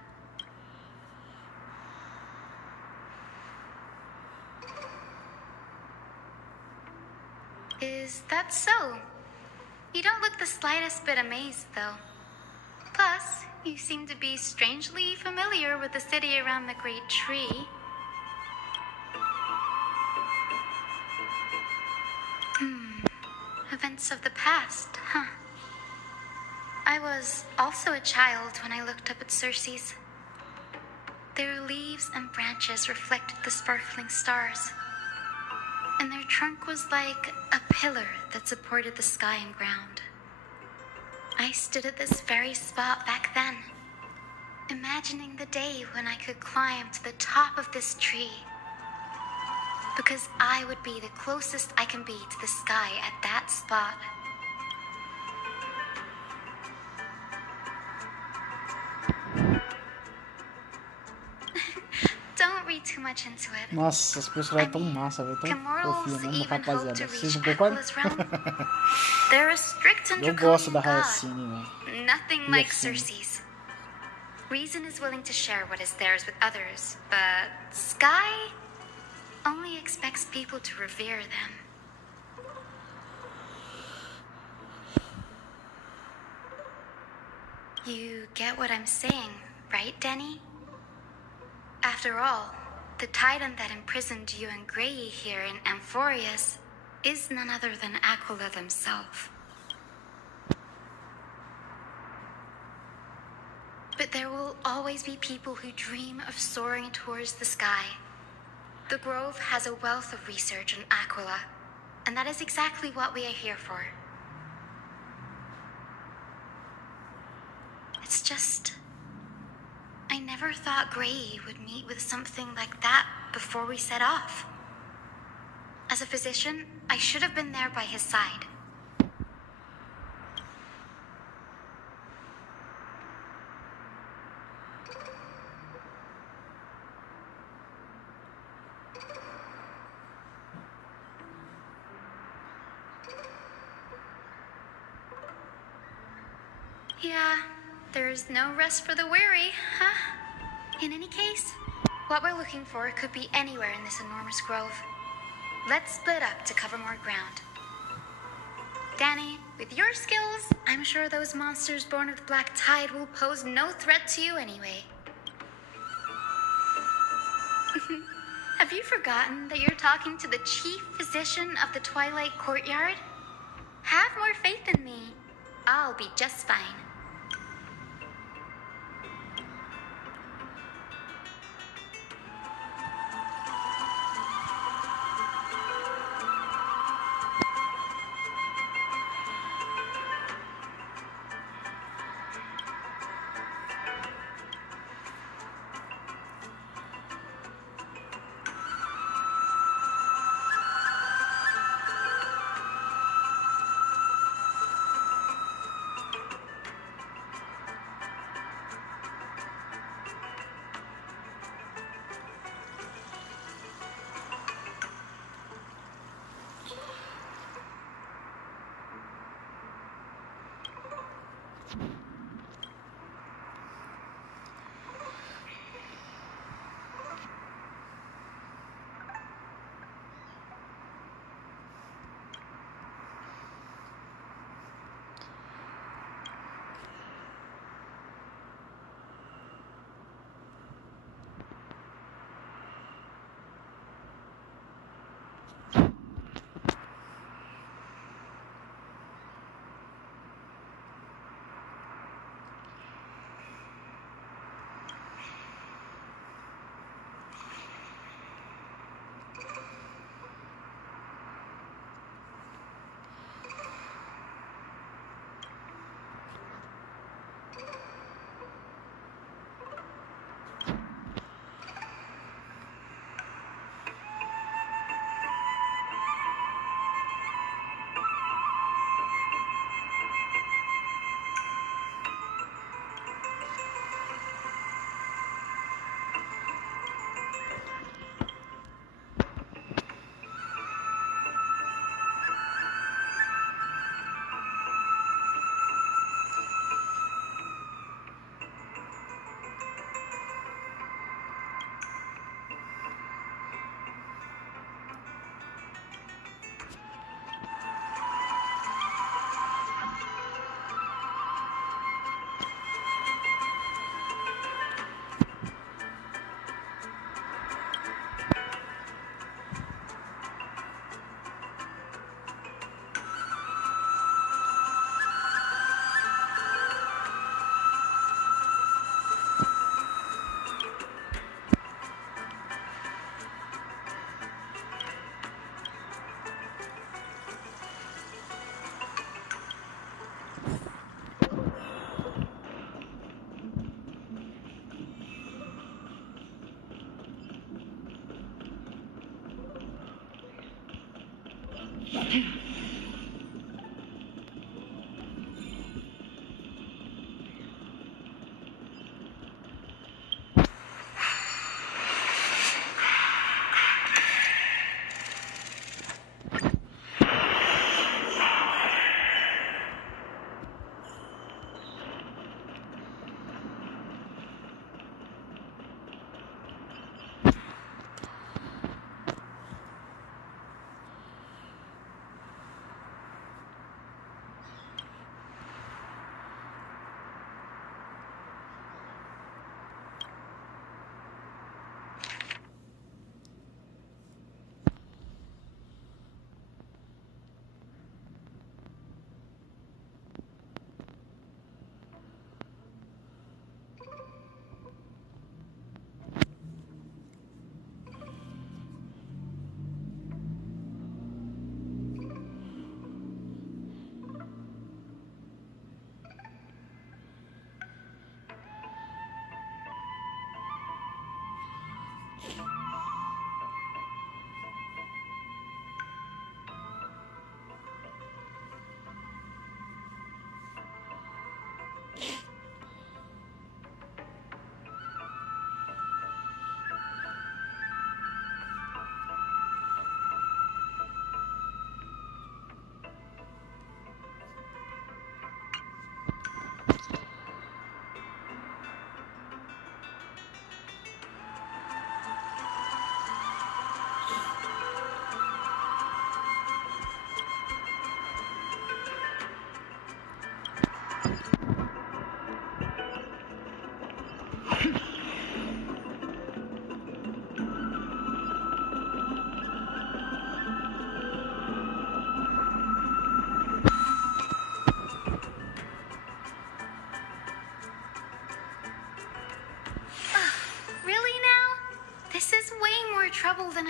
Is that so? You don't look the slightest bit amazed, though. Plus, you seem to be strangely familiar with the city around the Great Tree. Events of the past, huh? I was also a child when I looked up at Cersei's. Their leaves and branches reflected the sparkling stars, and their trunk was like a pillar that supported the sky and ground. I stood at this very spot back then, imagining the day when I could climb to the top of this tree, because I would be the closest I can be to the sky at that spot. Don't read too much into it. Nossa, as personagens tão massa, velho. Tão fofinha, mesmo, rapaziada. Vocês não concordam? They're strict and Eu gosto da Racine, velho. Nothing like Cersei's. Reason is willing to share what is theirs with others, but Sky only expects people to revere them. You get what I'm saying, right, Denny? After all, the titan that imprisoned you and Grey here in Amphorius is none other than Aquila themselves. But there will always be people who dream of soaring towards the sky. The Grove has a wealth of research on Aquila, and that is exactly what we are here for. It's just, I never thought Grey would meet with something like that before we set off. As a physician, I should have been there by his side. Yeah, there's no rest for the weary, huh? In any case, what we're looking for could be anywhere in this enormous grove. Let's split up to cover more ground. Danny, with your skills, I'm sure those monsters born of the Black Tide will pose no threat to you anyway. Have you forgotten that you're talking to the chief physician of the Twilight Courtyard? Have more faith in me. I'll be just fine.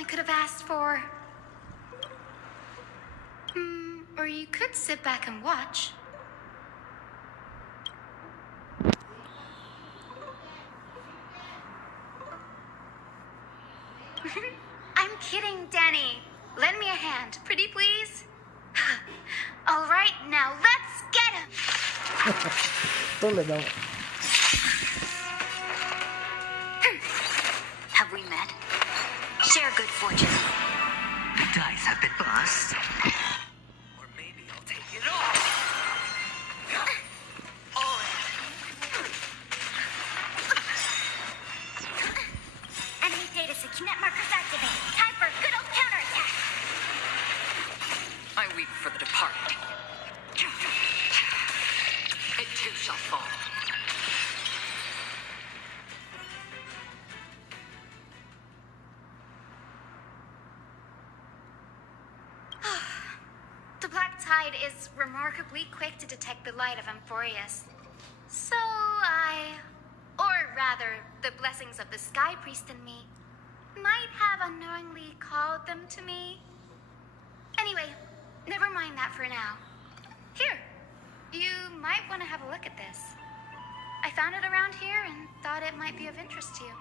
could have asked for. Or you could sit back and watch. I'm kidding, Danny. Lend me a hand, pretty please. All right, now let's get him. Tô legal. Have we met? Share good fortune. The dice have been bust. Or maybe I'll take it all. Enemy data net markers activate. Time for a good old counterattack. I weep for the departed. It too shall fall. The Black Tide is remarkably quick to detect the light of Amphorius. So or rather, the blessings of the Sky Priest in me, might have unknowingly called them to me. Anyway, never mind that for now. Here, you might want to have a look at this. I found it around here and thought it might be of interest to you.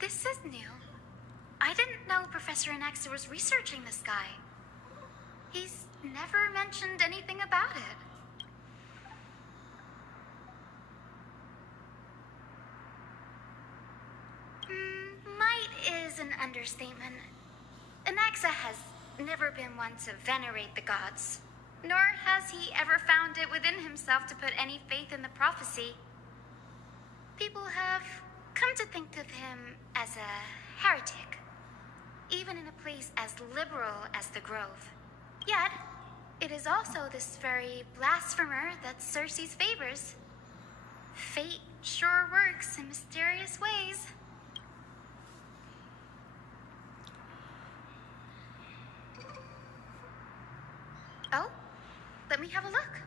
This is new. I didn't know Professor Anaxa was researching the sky. He's never mentioned anything about it. Might is an understatement. Anaxa has never been one to venerate the gods, nor has he ever found it within himself to put any faith in the prophecy. People have come to think of him as a heretic, even in a place as liberal as the Grove. Yet, it is also this very blasphemer that Circe's favors. Fate sure works in mysterious ways. Oh, let me have a look.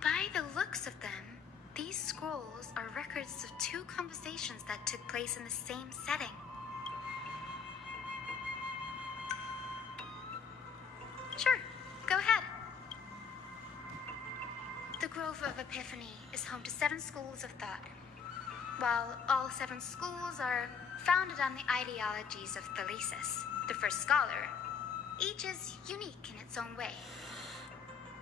By the looks of them, these scrolls are records of two conversations that took place in the same setting. Sure, go ahead. The Grove of Epiphany is home to 7 schools of thought. While all 7 schools are founded on the ideologies of Thalesis, the first scholar, each is unique in its own way.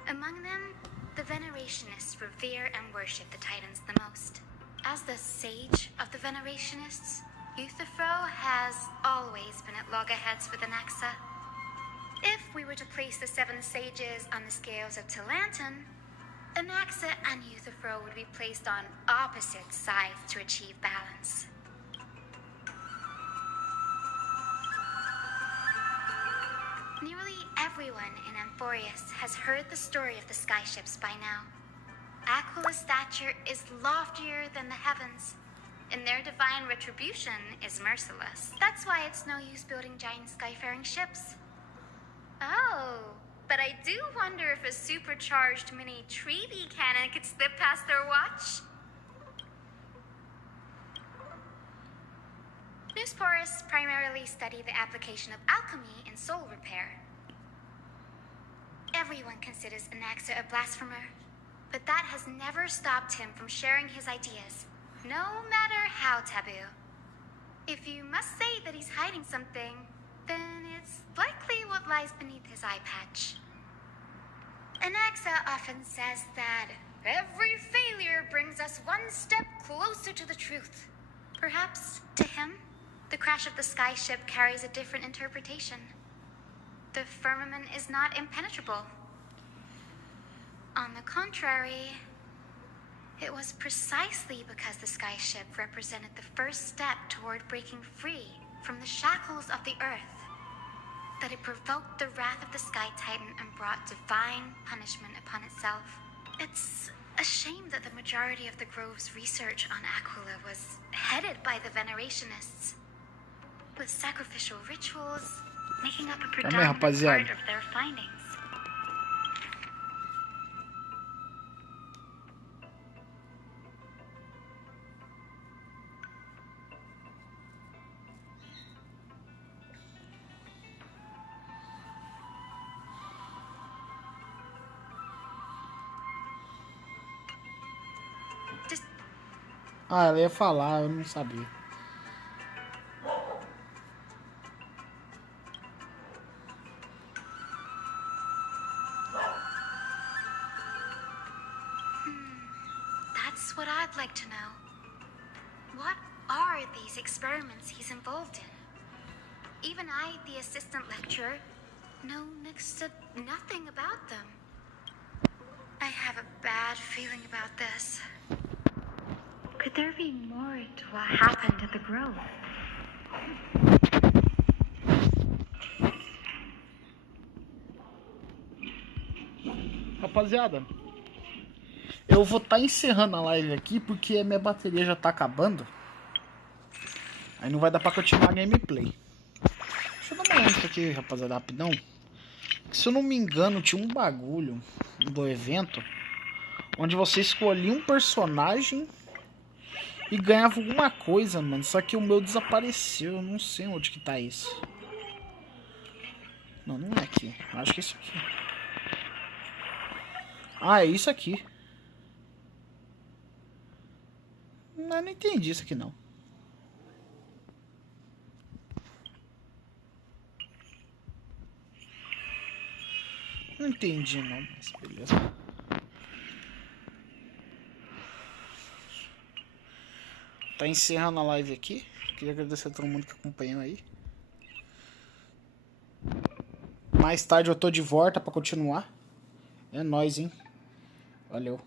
Among them, the Venerationists revere and worship the Titans the most. As the sage of the Venerationists, Euthyphro has always been at loggerheads with Anaxa. If we were to place the 7 sages on the scales of Talanton, Anaxa and Euthyphro would be placed on opposite sides to achieve balance. Nearly everyone in Amphorius has heard the story of the skyships by now. Aquila's stature is loftier than the heavens, and their divine retribution is merciless. That's why it's no use building giant skyfaring ships. Oh, but I do wonder if a supercharged mini Treaty cannon could slip past their watch. Newsporists primarily study the application of alchemy in soul repair, Everyone considers Anaxa a blasphemer, but that has never stopped him from sharing his ideas, no matter how taboo. If you must say that he's hiding something, then it's likely what lies beneath his eye patch. Anaxa often says that every failure brings us one step closer to the truth. Perhaps, to him, the crash of the skyship carries a different interpretation. The firmament is not impenetrable. On the contrary, it was precisely because the skyship represented the first step toward breaking free from the shackles of the Earth that it provoked the wrath of the Sky Titan and brought divine punishment upon itself. It's a shame that the majority of the Grove's research on Aquila was headed by the Venerationists, with sacrificial rituals making up a predominant part of their findings. Ah, ela ia falar, eu não sabia. That's what I'd like to know. What are these experiments he's involved in? Even I, the assistant lecturer, know next to nothing about them. I have a bad feeling about this. Could there be more to what happened at the Grove? Rapaziada, eu vou estar encerrando a live aqui porque a minha bateria já tá acabando. Aí não vai dar pra continuar a gameplay. Deixa eu dar uma olhada aqui, rapaziada, rapidão. Se eu não me engano, tinha um bagulho do evento onde você escolhia um personagem e ganhava alguma coisa, mano. Só que o meu desapareceu. Eu não sei onde que tá isso. Não, não é aqui. Acho que é isso aqui. Ah, é isso aqui. Não, não entendi isso aqui não. Não entendi não, mas beleza. Tá encerrando a live aqui. Queria agradecer a todo mundo que acompanhou aí. Mais tarde eu tô de volta pra continuar. É nóis, hein? Valeu.